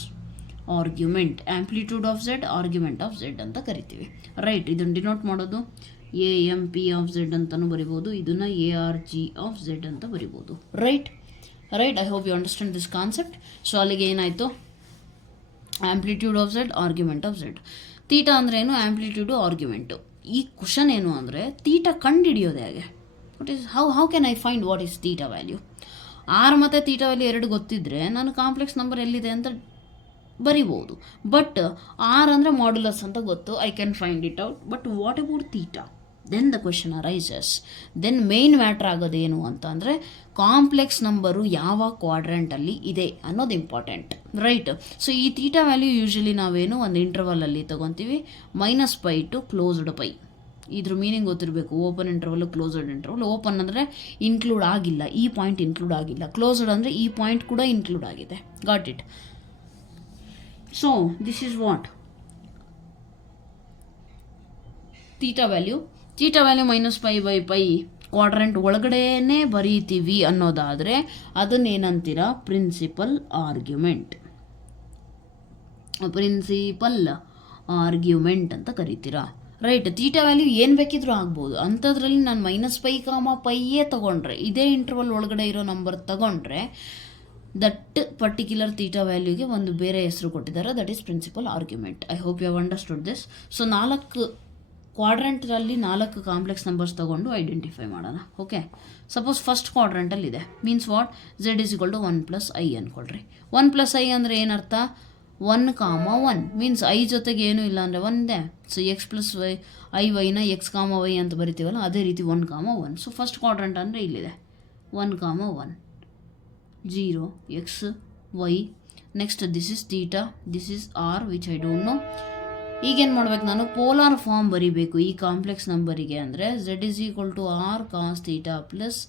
argument. Amplitude of z, argument of z ಅಂತ ಕರಿತೀವಿ, ರೈಟ್? ಇದನ್ನು ಡಿನೋಟ್ ಮಾಡೋದು A M P of z ಅಂತಲೂ ಬರಿಬೋದು, ಇದನ್ನು A R G of z ಅಂತ ಬರಿಬೋದು, right? I hope you understand this concept. So ಅಲ್ಲಿಗೆ ಏನಾಯಿತು, amplitude of z, argument of z. Theta ಅಂದರೆ ಏನು, ಆ್ಯಂಪ್ಲಿಟ್ಯೂಡು, ಆರ್ಗ್ಯುಮೆಂಟು. ಈ ಕ್ವಶನ್ ಏನು ಅಂದರೆ ತೀಟಾ ಕಂಡುಹಿಡಿಯೋದು ಹೇಗೆ, what is how can I find what is theta value? R ಮತ್ತು ತೀಟಾ ವ್ಯಾಲ್ಯೂ ಎರಡು ಗೊತ್ತಿದ್ದರೆ ನಾನು ಕಾಂಪ್ಲೆಕ್ಸ್ ನಂಬರ್ ಎಲ್ಲಿದೆ ಅಂತ ಬರಿಬೋದು. ಬಟ್ ಆರ್ ಅಂದರೆ ಮಾಡ್ಯುಲಸ್ ಅಂತ ಗೊತ್ತು, I can find it out. But what about theta? Then the question arises. Then main matter ಆಗೋದೇನು ಅಂತ ಅಂದರೆ ಕಾಂಪ್ಲೆಕ್ಸ್ ನಂಬರು ಯಾವ ಕ್ವಾಡ್ರೆಂಟಲ್ಲಿ ಇದೆ ಅನ್ನೋದು ಇಂಪಾರ್ಟೆಂಟ್, ರೈಟ್? ಸೊ ಈ ತೀಟಾ ವ್ಯಾಲ್ಯೂ ಯೂಶ್ವಲಿ ನಾವೇನು ಒಂದು ಇಂಟರ್ವಲಲ್ಲಿ ತೊಗೊತೀವಿ, -π to ∞, ಇದ್ರ ಮೀನಿಂಗ್ ಗೊತ್ತಿರಬೇಕು. Open interval, closed interval. Open ಅಂದರೆ ಇನ್ಕ್ಲೂಡ್ ಆಗಿಲ್ಲ, ಈ ಪಾಯಿಂಟ್ ಇನ್ಕ್ಲೂಡ್ ಆಗಿಲ್ಲ. ಕ್ಲೋಸ್ಡ್ ಅಂದರೆ ಈ ಪಾಯಿಂಟ್ ಕೂಡ ಇನ್ಕ್ಲೂಡ್ ಆಗಿದೆ. Got it? So this is what theta value. Theta value -π/π quadrant ಒಳಗಡೆನೇ ಬರೀತೀವಿ ಅನ್ನೋದಾದರೆ ಅದನ್ನೇನಂತೀರ? Principal argument. ಪ್ರಿನ್ಸಿಪಲ್ ಆರ್ಗ್ಯುಮೆಂಟ್ ಅಂತ ಕರಿತೀರಾ, ರೈಟ್? ಥೀಟಾ ವ್ಯಾಲ್ಯೂ ಏನು ಬೇಕಿದ್ರೂ ಆಗ್ಬೋದು. ಅಂಥದ್ರಲ್ಲಿ ನಾನು -π, ತೊಗೊಂಡ್ರೆ, ಇದೇ ಇಂಟರ್ವಲ್ ಒಳಗಡೆ ಇರೋ ನಂಬರ್ ತೊಗೊಂಡ್ರೆ ದಟ್ ಪರ್ಟಿಕ್ಯುಲರ್ ಥೀಟಾ ವ್ಯಾಲ್ಯೂಗೆ ಒಂದು ಬೇರೆ ಹೆಸರು ಕೊಟ್ಟಿದ್ದಾರೆ, that is principal argument. I hope you have understood this. So 4 ಕ್ವಾಡ್ರೆಂಟ್ರಲ್ಲಿ 4 ಕಾಂಪ್ಲೆಕ್ಸ್ ನಂಬರ್ಸ್ ತೊಗೊಂಡು ಐಡೆಂಟಿಫೈ ಮಾಡೋಣ. ಓಕೆ, ಸಪೋಸ್ ಫಸ್ಟ್ ಕ್ವಾಡ್ರೆಂಟಲ್ಲಿದೆ, ಮೀನ್ಸ್ ವಾಟ್? Z = 1 + i ಅಂದ್ಕೊಳ್ರಿ. 1 + i ಅಂದರೆ ಏನರ್ಥ? 1, 1 ಮೀನ್ಸ್ i ಜೊತೆಗೆ ಏನೂ ಇಲ್ಲ ಅಂದರೆ ಒಂದೇ. ಸೊ x + y, y ನ x, y ಅಂತ ಬರಿತೀವಲ್ಲ, ಅದೇ ರೀತಿ 1, 1. ಸೊ ಫಸ್ಟ್ ಕ್ವಾಡ್ರೆಂಟ್ ಅಂದರೆ ಇಲ್ಲಿದೆ 1, 1, 0 x y. Next this is theta, this is r which I don't know. ಈಗೇನು ಮಾಡ್ಬೇಕು? ನಾನು ಪೋಲಾರ್ ಫಾರ್ಮ್ ಬರಿಬೇಕು ಈ ಕಾಂಪ್ಲೆಕ್ಸ್ ನಂಬರಿಗೆ. ಅಂದರೆ z = r cos θ +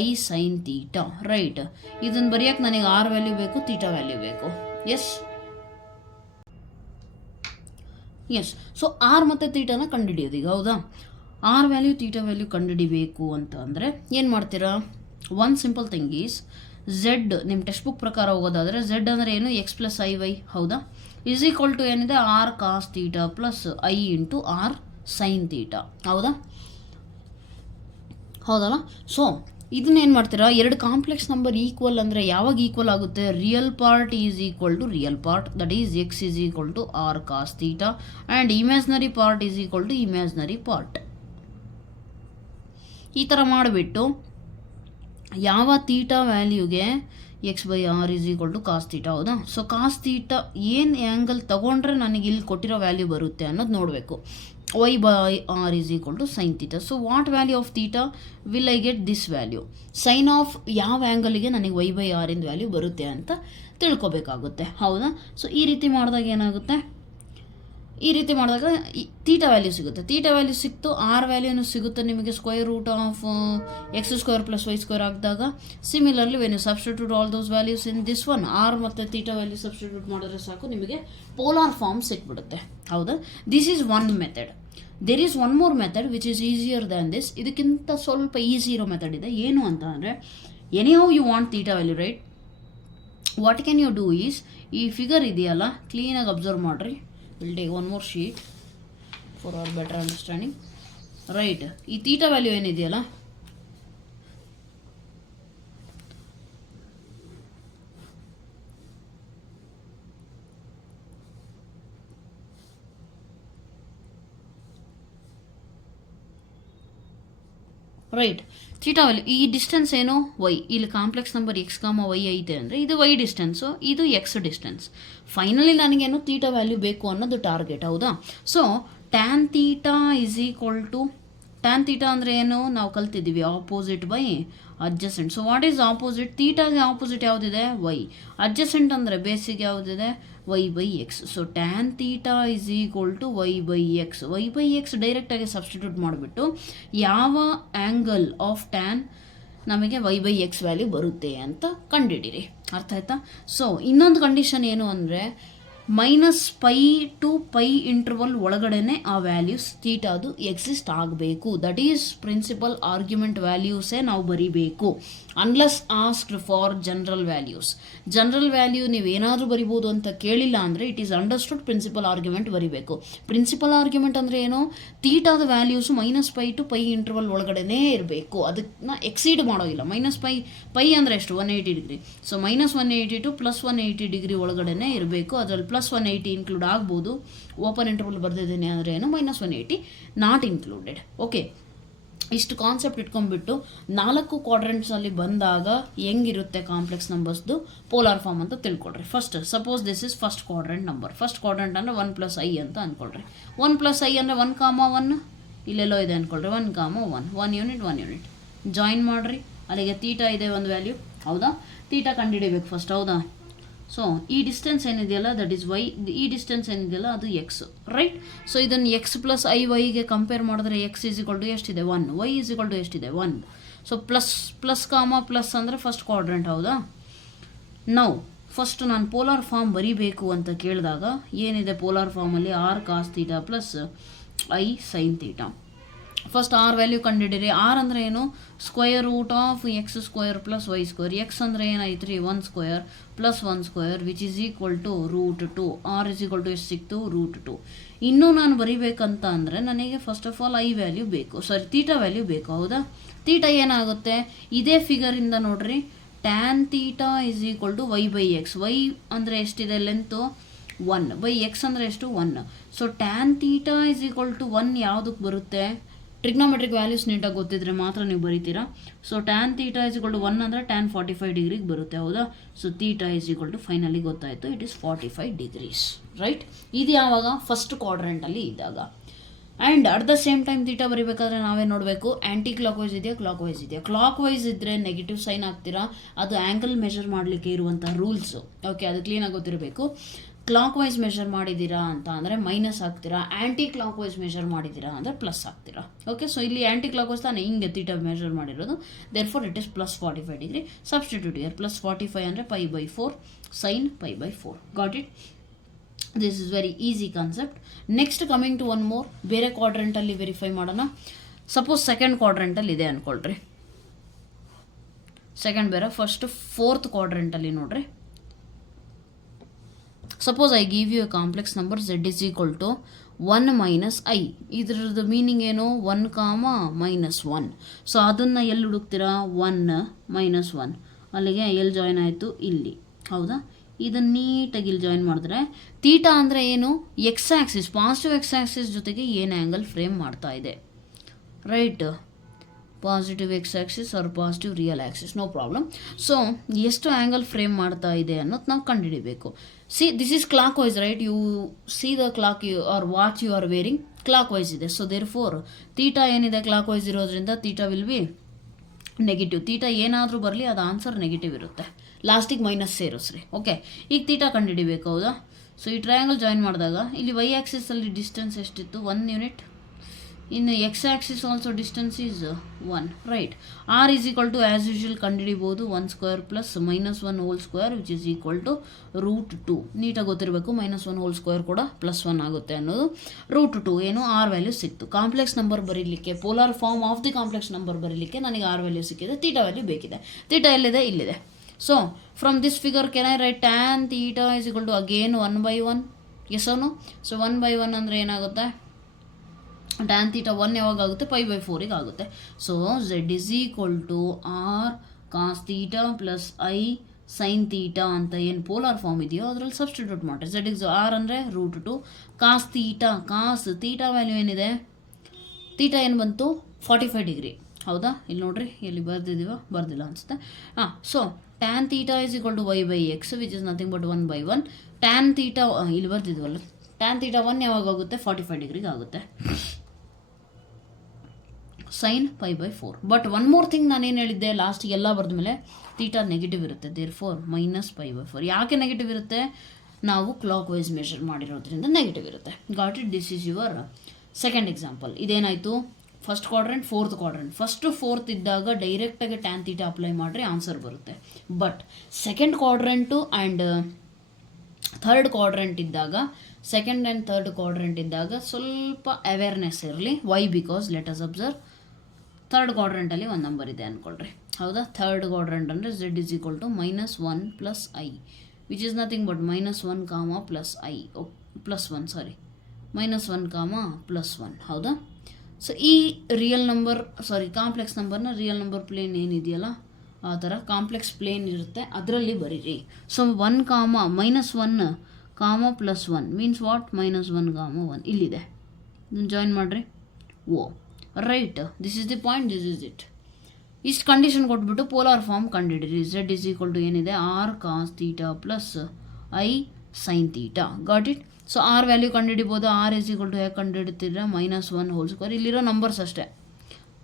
i sin θ, right? ಇದನ್ನು ಬರೆಯೋಕ್ಕೆ ನನಗೆ r ವ್ಯಾಲ್ಯೂ ಬೇಕು, ಥೀಟಾ ವ್ಯಾಲ್ಯೂ ಬೇಕು. ಎಸ್, ಸೊ ಆರ್ ಮತ್ತು ಥೀಟಾನ ಕಂಡುಹಿಡಿಯೋದು ಈಗ, ಹೌದಾ? ಆರ್ ವ್ಯಾಲ್ಯೂ, ಥೀಟಾ ವ್ಯಾಲ್ಯೂ ಕಂಡುಹಿಡಿಬೇಕು ಅಂತ ಅಂದರೆ ಏನು ಮಾಡ್ತೀರಾ? One simple thing is Z. ನಿಮ್ಮ ಟೆಕ್ಸ್ಟ್ ಬುಕ್ ಪ್ರಕಾರ ಹೋಗೋದಾದರೆ ಝೆಡ್ ಅಂದರೆ ಏನು? x + iy, ಹೌದಾ? = ಏನಿದೆ? r cos θ + i × r sin θ, ಹೌದಾ? ಹೌದಲ್ಲ? ಸೊ ಇದನ್ನೇನು ಮಾಡ್ತೀರಾ? 2 ಕಾಂಪ್ಲೆಕ್ಸ್ ನಂಬರ್ ಈಕ್ವಲ್ ಅಂದರೆ ಯಾವಾಗ ಈಕ್ವಲ್ ಆಗುತ್ತೆ? Real part is equal to real part, that is x = r cos θ, and imaginary part is equal to imaginary part. ಈ ಥರ ಮಾಡಿಬಿಟ್ಟು ಯಾವ ಥೀಟಾ ವ್ಯಾಲ್ಯೂಗೆ x/r = cos θ, ಹೌದಾ? ಸೊ cos θ ಏನು ಆ್ಯಂಗಲ್ ತೊಗೊಂಡ್ರೆ ನನಗೆ ಇಲ್ಲಿ ಕೊಟ್ಟಿರೋ ವ್ಯಾಲ್ಯೂ ಬರುತ್ತೆ ಅನ್ನೋದು ನೋಡಬೇಕು. y/r = sin θ. So what value of theta will I get? This value. Sine of ಯಾವ ಆ್ಯಂಗಲಿಗೆ ನನಗೆ y/r ಇಂದ ವ್ಯಾಲ್ಯೂ ಬರುತ್ತೆ ಅಂತ ತಿಳ್ಕೊಬೇಕಾಗುತ್ತೆ, ಹೌದಾ? ಸೊ ಈ ರೀತಿ ಮಾಡಿದಾಗ ಏನಾಗುತ್ತೆ? ಈ ರೀತಿ ಮಾಡಿದಾಗ ಥೀಟಾ ವ್ಯಾಲ್ಯೂ ಸಿಗುತ್ತೆ. ಥೀಟಾ ವ್ಯಾಲ್ಯೂ ಸಿಕ್ತು, ಆರ್ ವ್ಯಾಲ್ಯೂನು ಸಿಗುತ್ತೆ ನಿಮಗೆ. √(x² + y² ಆಗಿದಾಗ similarly when you substitute all those values in this one, r ಮತ್ತು ಥೀಟಾ ವ್ಯಾಲ್ಯೂ ಸಬ್ಸ್ಟಿಟ್ಯೂಟ್ ಮಾಡಿದ್ರೆ ಸಾಕು, ನಿಮಗೆ ಪೋಲಾರ್ ಫಾರ್ಮ್ ಸಿಕ್ಬಿಡುತ್ತೆ, ಹೌದಾ? This is one method. There is one more method which is easier than this. ಇದಕ್ಕಿಂತ ಸ್ವಲ್ಪ easy ಇರೋ method ಇದೆ. ಏನು ಅಂತ ಅಂದರೆ, anyhow you want theta value, right? What can you do is, ಈ ಫಿಗರ್ ಇದೆಯಲ್ಲ, ಕ್ಲೀನಾಗಿ ಅಬ್ಸರ್ವ್ ಮಾಡಿರಿ. Will take one more sheet for our better understanding, right? ಈ ಥೀಟಾ ವ್ಯಾಲ್ಯೂ ಏನಿದೆಯಲ್ಲ, ರೈಟ್? ಥೀಟಾ ವ್ಯಾಲ್ಯೂ, ಈ ಡಿಸ್ಟೆನ್ಸ್ ಏನು? y. ಇಲ್ಲಿ ಕಾಂಪ್ಲೆಕ್ಸ್ ನಂಬರ್ x, y ಐತೆ ಅಂದರೆ ಇದು y ಡಿಸ್ಟೆನ್ಸು, ಇದು x ಡಿಸ್ಟೆನ್ಸ್. ಫೈನಲಿ ನನಗೇನು? ಥೀಟಾ ವ್ಯಾಲ್ಯೂ ಬೇಕು ಅನ್ನೋದು ಟಾರ್ಗೆಟ್, ಹೌದಾ? ಸೊ tan θ tan θ ಅಂದರೆ ಏನು? ನಾವು ಕಲ್ತಿದ್ದೀವಿ, opposite by adjacent. So what is opposite? ಥೀಟಾಗೆ ಆಪೋಸಿಟ್ ಯಾವುದಿದೆ? y. ಅಡ್ಜಸೆಂಟ್ ಅಂದರೆ ಬೇಸಿಗೆ ಯಾವುದಿದೆ? y/x. So tan θ y/x. y/x ಡೈರೆಕ್ಟಾಗಿ ಸಬ್ಸ್ಟಿಟ್ಯೂಟ್ ಮಾಡಿಬಿಟ್ಟು ಯಾವ ಆ್ಯಂಗಲ್ ಆಫ್ ಟ್ಯಾನ್ ನಮಗೆ y/x ವ್ಯಾಲ್ಯೂ ಬರುತ್ತೆ ಅಂತ ಕಂಡುಹಿಡಿರಿ. ಅರ್ಥ ಆಯ್ತಾ? ಸೊ ಇನ್ನೊಂದು ಕಂಡೀಷನ್ ಏನು ಅಂದರೆ, -π to π ಇಂಟರ್ವಲ್ ಒಳಗಡೆನೆ ಆ ವ್ಯಾಲ್ಯೂಸ್ ಥೀಟಾದು ಎಕ್ಸಿಸ್ಟ್ ಆಗಬೇಕು. ದಟ್ ಈಸ್ ಪ್ರಿನ್ಸಿಪಲ್ ಆರ್ಗ್ಯುಮೆಂಟ್ ವ್ಯಾಲ್ಯೂಸೇ ನಾವು ಬರಿಬೇಕು, unless asked for general values. General value ನೀವೇನಾದರೂ ಬರಿಬೋದು ಅಂತ ಕೇಳಿಲ್ಲ ಅಂದರೆ it is understood principal argument ಬರಿಬೇಕು. ಪ್ರಿನ್ಸಿಪಲ್ ಆರ್ಗ್ಯುಮೆಂಟ್ ಅಂದರೆ ಏನು? ಥೀಟಾದ ವ್ಯಾಲ್ಯೂಸು -π to π ಇಂಟರ್ವಲ್ ಒಳಗಡೆನೇ ಇರಬೇಕು, ಅದನ್ನ ಎಕ್ಸೀಡ್ ಮಾಡೋಗಿಲ್ಲ. -π ಅಂದರೆ ಎಷ್ಟು? 180 ಡಿಗ್ರಿ. ಸೊ -180 to +180 ಡಿಗ್ರಿ ಒಳಗಡೆನೇ ಇರಬೇಕು. ಅದರಲ್ಲಿ +180 ಇನ್ಕ್ಲೂಡ್ ಆಗ್ಬೋದು. ಓಪನ್ ಇಂಟರ್ವಲ್ ಬರ್ದಿದ್ದೀನಿ ಅಂದರೆ ಏನು? -180 ನಾಟ್ ಇನ್ಕ್ಲೂಡೆಡ್. ಓಕೆ, ಇಷ್ಟು ಕಾನ್ಸೆಪ್ಟ್ ಇಟ್ಕೊಂಡ್ಬಿಟ್ಟು 4 ಕ್ವಾಡ್ರೆಂಟ್ಸಲ್ಲಿ ಬಂದಾಗ ಹೆಂಗಿರುತ್ತೆ ಕಾಂಪ್ಲೆಕ್ಸ್ ನಂಬರ್ಸ್ದು ಪೋಲಾರ್ ಫಾರ್ಮ್ ಅಂತ ತಿಳ್ಕೊಳ್ರಿ. First suppose this is first quadrant number. First quadrant ಅಂದರೆ 1 + i ಅಂತ ಅಂದ್ಕೊಳ್ರಿ. 1 + i ಅಂದರೆ 1, 1 ಇಲ್ಲೆಲ್ಲೋ ಇದೆ ಅಂದ್ಕೊಳ್ರಿ. 1, 1 1 ಯೂನಿಟ್ 1 ಯೂನಿಟ್ ಜಾಯಿನ್ ಮಾಡಿರಿ. ಅಲ್ಲಿಗೆ ಥೀಟಾ ಇದೆ ಒಂದು ವ್ಯಾಲ್ಯೂ, ಹೌದಾ? ಥೀಟಾ ಕಂಡುಹಿಡಿಬೇಕು ಫಸ್ಟ್, ಹೌದಾ? ಸೊ ಈ ಡಿಸ್ಟೆನ್ಸ್ ಏನಿದೆಯಲ್ಲ ದಟ್ ಈಸ್ ವೈ, ಈ ಡಿಸ್ಟೆನ್ಸ್ ಏನಿದೆಯಲ್ಲ ಅದು ಎಕ್ಸ್, ರೈಟ್. ಸೊ ಇದನ್ನು ಎಕ್ಸ್ ಪ್ಲಸ್ ಐ ವೈಗೆ ಕಂಪೇರ್ ಮಾಡಿದ್ರೆ ಎಕ್ಸ್ ಈಸ್ ಈಕ್ವಲ್ ಟು ಎಷ್ಟಿದೆ 1, ವೈ ಈಸ್ ಈಕ್ವಲ್ ಟು ಎಷ್ಟಿದೆ 1. ಸೊ ಪ್ಲಸ್ ಕಾಮ ಪ್ಲಸ್ ಅಂದರೆ ಫಸ್ಟ್ ಕ್ವಾಡ್ರೆಂಟ್, ಹೌದಾ. ನಾವು ಫಸ್ಟ್ ನಾನು ಪೋಲಾರ್ ಫಾರ್ಮ್ ಬರೀಬೇಕು ಅಂತ ಕೇಳಿದಾಗ ಏನಿದೆ ಪೋಲಾರ್ ಫಾರ್ಮಲ್ಲಿ r cos theta plus I sine theta. First r value ಕಂಡುಹಿಡಿರಿ. ಆರ್ ಅಂದರೆ ಏನು, square root of x square plus y square. X ಅಂದರೆ ಏನಾಯ್ತು ರೀ 1 square plus 1 square which is equal to root 2. R is equal to ಎಷ್ಟು ಸಿಕ್ತು, root 2. ಇನ್ನೂ ನಾನು ಬರೀಬೇಕಂತ ಅಂದರೆ ನನಗೆ first of all I value ಬೇಕು, ಸಾರಿ ತೀಟಾ ವ್ಯಾಲ್ಯೂ ಬೇಕು, ಹೌದಾ. ತೀಟಾ ಏನಾಗುತ್ತೆ, ಇದೇ ಫಿಗರಿಂದ ನೋಡ್ರಿ, tan theta is equal to y by x. Y ಅಂದರೆ ಎಷ್ಟಿದೆ ಲೆಂತು 1 ಬೈ ಎಕ್ಸ್ ಅಂದರೆ ಎಷ್ಟು 1. So tan theta is equal to 1 ಯಾವುದಕ್ಕೆ ಬರುತ್ತೆ, ಟ್ರಿಗ್ನೋಮೆಟ್ರಿಕ್ ವ್ಯಾಲ್ಯೂಸ್ ನೀಟಾಗಿ ಗೊತ್ತಿದ್ರೆ ಮಾತ್ರ ನೀವು ಬರೀತೀರಾ. So tan theta is equal to 1 ಅಂದರೆ ಟ್ಯಾನ್ 45 ಡಿಗ್ರಿಗೆ ಬರುತ್ತೆ, ಹೌದಾ. So theta is equal to finally ಗೊತ್ತಾಯಿತು, ಇಟ್ ಈಸ್ 45 ಡಿಗ್ರೀಸ್, ರೈಟ್. ಇದು ಯಾವಾಗ, ಫಸ್ಟ್ ಕ್ವಾಡ್ರೆಂಟಲ್ಲಿ ಇದ್ದಾಗ. And at the same time theta ಬರೀಬೇಕಾದ್ರೆ ನಾವೇ ನೋಡಬೇಕು ಆ್ಯಂಟಿ ಕ್ಲಾಕ್ ವೈಸ್ ಇದೆಯಾ ಕ್ಲಾಕ್ ವೈಸ್ ಇದೆಯಾ. ಕ್ಲಾಕ್ ವೈಸ್ ಇದ್ದರೆ ನೆಗೆಟಿವ್ ಸೈನ್ ಹಾಕ್ತೀರಾ, ಅದು ಆ್ಯಂಗಲ್ ಮೆಷರ್ ಮಾಡಲಿಕ್ಕೆ ಇರುವಂಥ ರೂಲ್ಸು, ಓಕೆ, ಅದು ಕ್ಲೀನಾಗಿ ಗೊತ್ತಿರಬೇಕು. ಕ್ಲಾಕ್ ವೈಸ್ ಮೆಷರ್ ಮಾಡಿದ್ದೀರಾ ಅಂತ ಅಂದರೆ ಮೈನಸ್ ಹಾಕ್ತೀರಾ, ಆ್ಯಂಟಿ ಕ್ಲಾಕ್ ವೈಸ್ ಮೆಷರ್ ಮಾಡಿದ್ದೀರಾ ಅಂದರೆ ಪ್ಲಸ್ ಹಾಕ್ತೀರಾ, ಓಕೆ. ಸೊ ಇಲ್ಲಿ ಆ್ಯಂಟಿ ಕ್ಲಾಕ್ ವೈಸ್ ತಾನೇ ಹಿಂಗೆ ತೀಟಾ ಮೆಷರ್ ಮಾಡಿರೋದು, there for it is plus 45 degree. Substitute here plus 45 ಅಂದರೆ pi by 4 sine pi by 4. Got it. This is very easy concept. Next coming to one more, ಬೇರೆ ಕ್ವಾಡ್ರೆಂಟಲ್ಲಿ verify ಮಾಡೋಣ. Suppose second ಕ್ವಾಡ್ರೆಂಟಲ್ಲಿ ಇದೆ ಅಂದ್ಕೊಳ್ರಿ, second ಬೇರೆ, first fourth ಕ್ವಾಡ್ರೆಂಟಲ್ಲಿ ನೋಡ್ರಿ. Suppose I give you a complex number z is equal to 1 minus i. ಇದ್ರದ್ದು ಮೀನಿಂಗ್ ಏನು, 1 ಕಾಮ ಮೈನಸ್ 1. ಸೊ ಅದನ್ನು ಎಲ್ಲಿ ಹುಡುಕ್ತೀರಾ, 1 ಮೈನಸ್ 1, ಅಲ್ಲಿಗೆ ಎಲ್ಲಿ ಜಾಯಿನ್ ಆಯಿತು, ಇಲ್ಲಿ, ಹೌದಾ. ಇದನ್ನು ನೀಟಾಗಿ ಇಲ್ಲಿ ಜಾಯಿನ್ ಮಾಡಿದ್ರೆ ತೀಟಾ ಅಂದರೆ ಏನು, x axis, positive X axis ಜೊತೆಗೆ ಏನು ಆ್ಯಂಗಲ್ ಫ್ರೇಮ್ ಮಾಡ್ತಾ ಇದೆ, right. Positive X axis are positive real axis, no problem. So ಎಷ್ಟು ಆ್ಯಂಗಲ್ ಫ್ರೇಮ್ ಮಾಡ್ತಾ ಇದೆ ಅನ್ನೋದು ನಾವು ಕಂಡುಹಿಡಿಬೇಕು. See this is clock wise, right. You see the clock you are watch you are wearing clockwise ಇದೆ. So therefore theta ಏನಿದೆ clockwise ಇರೋದ್ರಿಂದ theta will be negative. Theta ಏನಾದರೂ ಬರಲಿ ಅದು ಆನ್ಸರ್ ನೆಗೆಟಿವ್ ಇರುತ್ತೆ, ಲಾಸ್ಟಿಗೆ minus ಸೇರಿಸ್ರಿ, okay. ಈಗ theta ಕಂಡುಹಿಡಿಬೇಕು, ಹೌದಾ. ಸೊ ಈ ಟ್ರಯಾಂಗಲ್ ಜಾಯಿನ್ ಮಾಡಿದಾಗ ಇಲ್ಲಿ ವೈ ಆ್ಯಕ್ಸಿಸಲ್ಲಿ ಡಿಸ್ಟೆನ್ಸ್ ಎಷ್ಟಿತ್ತು, 1 ಯೂನಿಟ್. ಇನ್ನು x axis also distance is 1, right. R is equal to as usual ಕಂಡುಹಿಡಿಬೋದು 1 square plus minus 1 whole square which is equal to root 2. ನೀಟಾಗಿ ಗೊತ್ತಿರಬೇಕು, ಮೈನಸ್ 1 ಹೋಲ್ ಸ್ಕ್ವೇರ್ ಕೂಡ plus 1 ಆಗುತ್ತೆ ಅನ್ನೋದು. ರೂಟ್ 2 ಏನು, ಆರ್ ವ್ಯಾಲ್ಯೂ ಸಿಕ್ತು. ಕಾಂಪ್ಲೆಕ್ಸ್ ನಂಬರ್ ಬರೀಲಿಕ್ಕೆ, polar form of the complex number ಬರೀಲಿಕ್ಕೆ ನನಗೆ ಆರ್ ವ್ಯಾಲ್ಯೂ ಸಿಕ್ಕಿದೆ, ತೀಟಾ ವ್ಯಾಲ್ಯೂ ಬೇಕಿದೆ. ತೀಟಾ ಎಲ್ಲಿದೆ, ಇಲ್ಲಿದೆ. So from this figure can I write tan theta is equal to again 1 by 1, yes ಅವನು. ಸೊ 1 ಬೈ 1 ಅಂದರೆ ಏನಾಗುತ್ತೆ, ಟ್ಯಾನ್ ತೀಟಾ 1 ಯಾವಾಗ ಆಗುತ್ತೆ, ಪೈ ಬೈ 4ಗೆ ಆಗುತ್ತೆ. So z is equal to r cos theta plus I sine theta ಅಂತ ಏನು polar form ಇದೆಯೋ ಅದರಲ್ಲಿ ಸಬ್ಸ್ಟಿಟ್ಯೂಟ್ ಮಾಡಿರಿ. ಝೆಡ್ ಇಸ್ ಆರ್ ಅಂದರೆ root 2 cos theta, cos theta value ಏನಿದೆ, ತೀಟಾ ಏನು ಬಂತು 45 ಡಿಗ್ರಿ, ಹೌದಾ. ಇಲ್ಲಿ ನೋಡ್ರಿ, ಎಲ್ಲಿ ಬರ್ದಿದ್ದೀವ, ಬರ್ದಿಲ್ಲ ಅನಿಸುತ್ತೆ. So tan theta is equal to y by x which is nothing but 1 by 1. Tan theta ಇಲ್ಲಿ ಬರ್ದಿದ್ವಲ್ಲ, ಟ್ಯಾನ್ ತೀಟಾ 1 ಯಾವಾಗ ಆಗುತ್ತೆ, 45 ಡಿಗ್ರಿಗೆ ಆಗುತ್ತೆ, sine pi by 4. But one more thing, ನಾನೇನು ಹೇಳಿದ್ದೆ ಲಾಸ್ಟಿಗೆ ಎಲ್ಲ ಬರೆದ ಮೇಲೆ ತೀಟಾ ನೆಗೆಟಿವ್ ಇರುತ್ತೆ, therefore minus pi by 4. ಯಾಕೆ ನೆಗೆಟಿವ್ ಇರುತ್ತೆ, ನಾವು ಕ್ಲಾಕ್ ವೈಸ್ ಮೆಷರ್ ಮಾಡಿರೋದ್ರಿಂದ ನೆಗೆಟಿವ್ ಇರುತ್ತೆ. Got it. This is your second example. ಇದೇನಾಯಿತು, first quadrant fourth quadrant. First fourth ಇದ್ದಾಗ ಡೈರೆಕ್ಟಾಗಿ ಟ್ಯಾನ್ ತೀಟಾ ಅಪ್ಲೈ ಮಾಡಿದ್ರೆ ಆನ್ಸರ್ ಬರುತ್ತೆ. But second quadrant and third quadrant ಇದ್ದಾಗ, ಸೆಕೆಂಡ್ ಆ್ಯಂಡ್ ಥರ್ಡ್ ಕ್ವಾಡ್ರೆಂಟ್ ಇದ್ದಾಗ ಸ್ವಲ್ಪ ಅವೇರ್ನೆಸ್ ಇರಲಿ. Why, because let us observe, third ಕ್ವಾಡ್ರೆಂಟಲ್ಲಿ ಒಂದು ನಂಬರ್ ಇದೆ ಅಂದ್ಕೊಳ್ರಿ, ಹೌದಾ. ಥರ್ಡ್ ಕ್ವಾಡ್ರೆಂಟ್ ಅಂದರೆ Z is equal to minus 1 plus I which is nothing but minus 1 comma plus I, plus 1 sorry minus 1 comma plus 1, ಹೌದಾ. ಸೊ ಈ real number, sorry complex ನಂಬರ್ನ real number plane ಏನಿದೆಯಲ್ಲ ಆ ಥರ ಕಾಂಪ್ಲೆಕ್ಸ್ ಪ್ಲೇನ್ ಇರುತ್ತೆ, ಅದರಲ್ಲಿ ಬರೀರಿ. So 1 comma minus 1 comma plus 1 means what, minus 1 ಕಾಮ 1 ಇಲ್ಲಿದೆ, ಇದನ್ನು ಜಾಯಿನ್ ಮಾಡಿರಿ. Oh right, this is the point, this is it. ಇಷ್ಟು ಕಂಡೀಷನ್ ಕೊಟ್ಬಿಟ್ಟು ಪೋಲಾರ್ ಫಾರ್ಮ್ ಕಂಡುಹಿಡಿರಿ. ಝೆಡ್ ಇಸ್ ಈಕ್ವಲ್ ಟು ಏನಿದೆ, R cos theta plus I sine theta. Got it. So R value ಕಂಡುಹಿಡಿಬೋದು. R is equal to ಹೇಗೆ ಕಂಡುಹಿಡ್ತೀರ, minus 1 whole square, ಇಲ್ಲಿರೋ numbers ಅಷ್ಟೇ,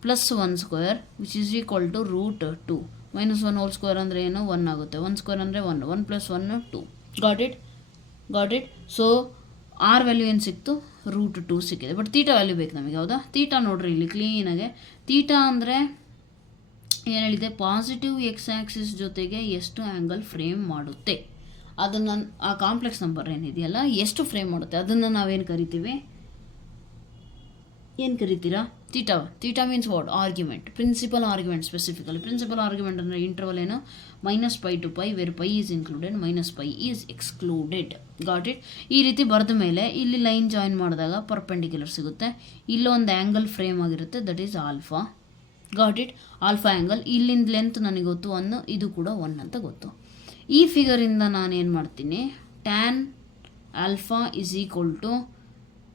plus 1 square which is equal to root 2. Minus 1 whole square ಅಂದರೆ ಏನು, 1 ಆಗುತ್ತೆ. 1 square ಅಂದರೆ 1, 1 plus 1 2. Got it. So R value ಏನು ಸಿಕ್ತು, √2 ಸಿಕ್ಕಿದೆ. ಬಟ್ ತೀಟಾ ವ್ಯಾಲ್ಯೂ ಬೇಕು ನಮಗೆ, ಹೌದಾ? ತೀಟಾ ನೋಡ್ರಿ ಇಲ್ಲಿ ಕ್ಲೀನಾಗೆ. ತೀಟಾ ಅಂದರೆ ಏನು ಹೇಳಿದೆ, ಪಾಸಿಟಿವ್ ಎಕ್ಸ್ ಆ್ಯಕ್ಸಿಸ್ ಜೊತೆಗೆ ಎಷ್ಟು ಆ್ಯಂಗಲ್ ಫ್ರೇಮ್ ಮಾಡುತ್ತೆ ಅದನ್ನು, ಆ ಕಾಂಪ್ಲೆಕ್ಸ್ ನಂಬರ್ ಏನಿದೆಯಲ್ಲ ಎಷ್ಟು ಫ್ರೇಮ್ ಮಾಡುತ್ತೆ ಅದನ್ನು ನಾವೇನು ಕರಿತೀವಿ, ಏನು ಕರಿತೀರಾ? Theta. Theta means what? Argument, principal argument. Specifically principal argument ಅಂದರೆ ಇಂಟರ್ವಲ್ ಏನು, -π to π where π is included, -π is excluded. Got it. ಈ ರೀತಿ ಬರೆದ ಮೇಲೆ ಇಲ್ಲಿ ಲೈನ್ ಜಾಯಿನ್ ಮಾಡಿದಾಗ ಪರ್ಪೆಂಡಿಕ್ಯುಲರ್ ಸಿಗುತ್ತೆ. ಇಲ್ಲೊಂದು ಆ್ಯಂಗಲ್ ಫ್ರೇಮ್ ಆಗಿರುತ್ತೆ, that is alpha. Got it. Alpha angle. ಇಲ್ಲಿಂದ ಲೆಂತ್ ನನಗೆ ಗೊತ್ತು 1, ಇದು ಕೂಡ 1 ಅಂತ ಗೊತ್ತು. ಈ ಫಿಗರಿಂದ ನಾನೇನು ಮಾಡ್ತೀನಿ, tan alpha is equal to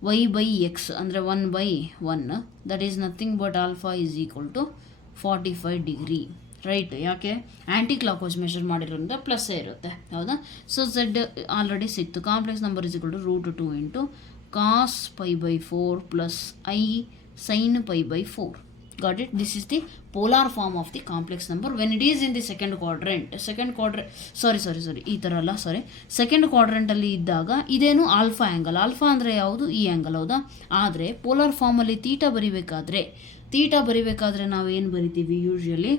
y/x ಅಂದರೆ 1/1, that is nothing but alpha is equal to 45 degree. Right. ಯಾಕೆ? ಆ್ಯಂಟಿ ಕ್ಲಾಕ್ ವೈಸ್ ಮೆಷರ್ ಮಾಡಿರೋದ್ರಿಂದ ಪ್ಲಸ್ಸೇ ಇರುತ್ತೆ, ಹೌದಾ? ಸೊ ಝೆಡ್ ಆಲ್ರೆಡಿ ಸಿಕ್ತು. Complex number is equal to √2 into cos π/4 plus I sin π/4. Got it? This is the polar form of the complex number when it is in the second quadrant. ಈ ಥರ ಅಲ್ಲ, second ಕ್ವಾಡ್ರೆಂಟಲ್ಲಿ ಇದ್ದಾಗ ಇದೇನು alpha angle. Alpha ಅಂದರೆ ಯಾವುದು? ಈ angle, ಹೌದಾ? ಆದರೆ ಪೋಲಾರ್ ಫಾರ್ಮಲ್ಲಿ ತೀಟಾ ಬರಿಬೇಕಾದ್ರೆ ನಾವು ಏನು ಬರಿತೀವಿ usually?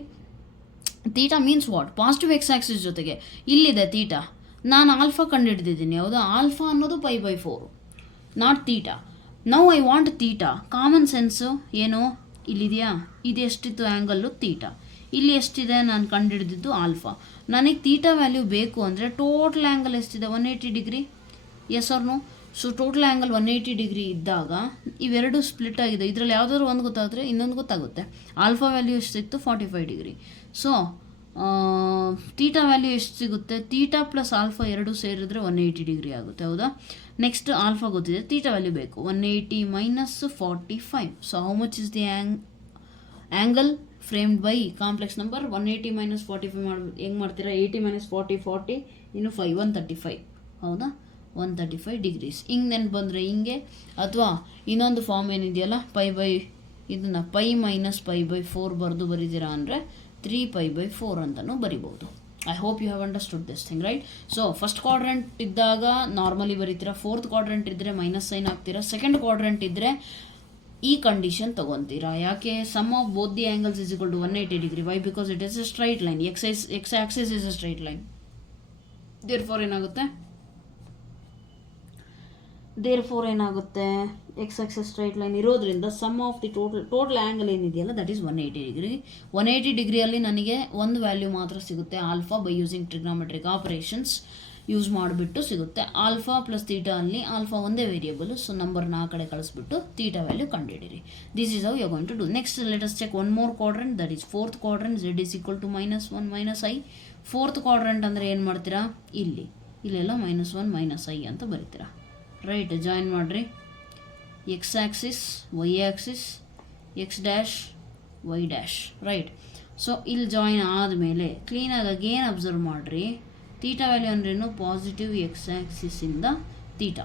Theta means what? Positive X axis ಜೊತೆಗೆ ಇಲ್ಲಿದೆ ತೀಟಾ, ನಾನು ಆಲ್ಫಾ ಕಂಡುಹಿಡಿದಿದ್ದೀನಿ, ಹೌದಾ? ಆಲ್ಫಾ ಅನ್ನೋದು π/4, not theta. Now I want theta. Common sense ಏನು ಇಲ್ಲಿದೆಯಾ? ಇದು ಎಷ್ಟಿತ್ತು ಆ್ಯಂಗಲ್ಲು? ತೀಟಾ. ಇಲ್ಲಿ ಎಷ್ಟಿದೆ? ನಾನು ಕಂಡುಹಿಡಿದಿದ್ದು ಆಲ್ಫಾ. ನನಗೆ ತೀಟಾ ವ್ಯಾಲ್ಯೂ ಬೇಕು ಅಂದರೆ ಟೋಟಲ್ ಆ್ಯಂಗಲ್ ಎಷ್ಟಿದೆ? 180 degree. Yes R no? So total angle 180 degree ಇದ್ದಾಗ ಇವೆರಡು ಸ್ಪ್ಲಿಟ್ ಆಗಿದೆ. ಇದರಲ್ಲಿ ಯಾವುದಾದ್ರು ಒಂದು ಗೊತ್ತಾದರೆ ಇನ್ನೊಂದು ಗೊತ್ತಾಗುತ್ತೆ. ಆಲ್ಫಾ ವ್ಯಾಲ್ಯೂ ಎಷ್ಟು ಸಿಕ್ತು? 45 ಡಿಗ್ರಿ. ಸೊ ತೀಟಾ ವ್ಯಾಲ್ಯೂ ಎಷ್ಟು ಸಿಗುತ್ತೆ? ತೀಟಾ ಪ್ಲಸ್ ಆಲ್ಫಾ ಎರಡು ಸೇರಿದ್ರೆ 180 ಡಿಗ್ರಿ ಆಗುತ್ತೆ, ಹೌದಾ? ನೆಕ್ಸ್ಟ್ ಆಲ್ಫಾ ಗೊತ್ತಿದೆ, ತೀಟಾ ವ್ಯಾಲ್ಯೂ ಬೇಕು. 180 - 45. So how much is the angle framed by complex number? 180 - 45 ಹೆಂಗೆ ಮಾಡ್ತೀರಾ? 80 - 40 40 ಇನ್ನು 5 135, ಹೌದಾ? 135 ಡಿಗ್ರೀಸ್. ಹಿಂಗೆ ನೆನ್ಪು ಬಂದರೆ ಹಿಂಗೆ, ಅಥವಾ ಇನ್ನೊಂದು ಫಾರ್ಮ್ ಏನಿದೆಯಲ್ಲ, ಇದನ್ನು π - π/4 ಬರೀತೀರಾ ಅಂದರೆ 3π/4 ಅಂತಲೂ ಬರಿಬೋದು. I hope you have understood this thing, right? So first quadrant ಇದ್ದಾಗ ನಾರ್ಮಲಿ ಬರೀತೀರಾ, ಫೋರ್ತ್ ಕ್ವಾಡ್ರೆಂಟ್ ಇದ್ದರೆ ಮೈನಸ್ ಸೈನ್ ಹಾಕ್ತೀರಾ, ಸೆಕೆಂಡ್ ಕ್ವಾಡ್ರೆಂಟ್ ಇದ್ದರೆ ಈ ಕಂಡೀಷನ್ ತೊಗೊತೀರಾ. ಯಾಕೆ? Sum of both the angles is equal to 180 degree. Why? Because it is a straight line. X axis is a straight line. Therefore ಏನಾಗುತ್ತೆ? X axis straight line ಇರೋದ್ರಿಂದ sum of the total angle ಏನಿದೆಯಲ್ಲ that is 180 degree. 180 ಡಿಗ್ರಿಯಲ್ಲಿ ನನಗೆ ಒಂದು value ಮಾತ್ರ ಸಿಗುತ್ತೆ, alpha. By using trigonometric operations use ಮಾಡಿಬಿಟ್ಟು ಸಿಗುತ್ತೆ. ಆಲ್ಫಾ ಪ್ಲಸ್ ತೀಟಾ ಅಲ್ಲಿ ಆಲ್ಫಾ ಒಂದೇ ವೇರಿಯೇಬಲ್, ಸೊ ನಂಬರ್ನ ಆ ಕಡೆ ಕಳಿಸ್ಬಿಟ್ಟು ತೀಟಾ ವ್ಯಾಲ್ಯೂ ಕಂಡುಹಿಡಿರಿ. This is how you are going to do. Next let us check one more quadrant, that is fourth quadrant. Z is equal to -1 - I. Fourth quadrant ಅಂದರೆ ಏನು ಮಾಡ್ತೀರಾ? ಇಲ್ಲೆಲ್ಲ -1 - I ಅಂತ ಬರೀತೀರಾ, ರೈಟ್? ಜಾಯಿನ್ ಮಾಡಿರಿ. X axis, Y axis, X dash, Y dash, right? So ಇಲ್ಲಿ join ಆದಮೇಲೆ ಕ್ಲೀನಾಗಿ ಅಗೇನ್ ಅಬ್ಸರ್ವ್ ಮಾಡಿರಿ. ತೀಟಾ ವ್ಯಾಲ್ಯೂ ಅಂದ್ರೇನು? ಪಾಸಿಟಿವ್ ಎಕ್ಸ್ ಆ್ಯಕ್ಸಿಸ್ಸಿಂದ ತೀಟಾ.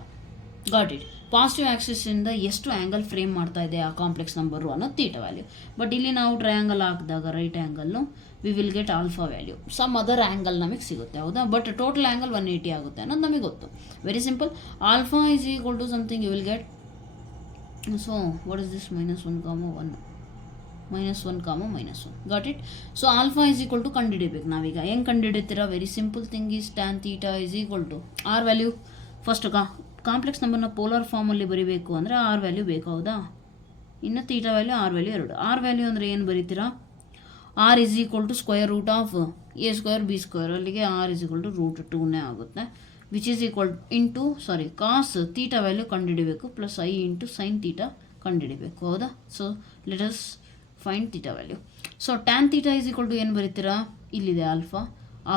Got it. ಪಾಸಿಟಿವ್ ಆ್ಯಕ್ಸಿಸ್ಸಿಂದ ಎಷ್ಟು ಆ್ಯಂಗಲ್ ಫ್ರೇಮ್ ಮಾಡ್ತಾ ಇದೆ ಆ ಕಾಂಪ್ಲೆಕ್ಸ್ ನಂಬರು ಅನ್ನೋದು ತೀಟಾ ವ್ಯಾಲ್ಯೂ. ಬಟ್ ಇಲ್ಲಿ ನಾವು ಟ್ರಯಾಂಗಲ್ ಹಾಕಿದಾಗ right angle we will get alpha value. Some other angle ನಮಗೆ ಸಿಗುತ್ತೆ, ಹೌದಾ? ಬಟ್ ಟೋಟಲ್ ಆ್ಯಂಗಲ್ 180 ಆಗುತ್ತೆ ಅನ್ನೋದು ನಮಗೆ ಗೊತ್ತು. Very simple. Alpha is equal to something you will get. So what is this? -1, -1, -1. Got it. So alpha is equal to ಕಂಡುಹಿಡಿಬೇಕು ನಾವೀಗ. ಹೆಂಗೆ ಕಂಡುಹಿಡಿತೀರಾ? Very simple thing is tan theta is equal to R value. First complex ನಂಬರ್ನ polar ಫಾರ್ಮಲ್ಲಿ ಬರೀಬೇಕು ಅಂದರೆ R value ಬೇಕು, ಹೌದಾ? ಇನ್ನು ತೀಟಾ ವ್ಯಾಲ್ಯೂ, ಆರ್ ವ್ಯಾಲ್ಯೂ ಎರಡು. ಆರ್ ವ್ಯಾಲ್ಯೂ ಅಂದರೆ ಏನು ಬರೀತೀರಾ? R is equal to √a² b². ಅಲ್ಲಿಗೆ ಆರ್ ಈಸ್ ಈಕ್ವಲ್ ಟು √2 ಆಗುತ್ತೆ. Which is equal into cos theta value ಕಂಡುಹಿಡಿಬೇಕು plus I into sine theta ಕಂಡುಹಿಡಿಬೇಕು, ಹೌದಾ? So let us find theta value. So tan theta is equal to ಏನು ಬರೀತೀರಾ? ಇಲ್ಲಿದೆ alpha,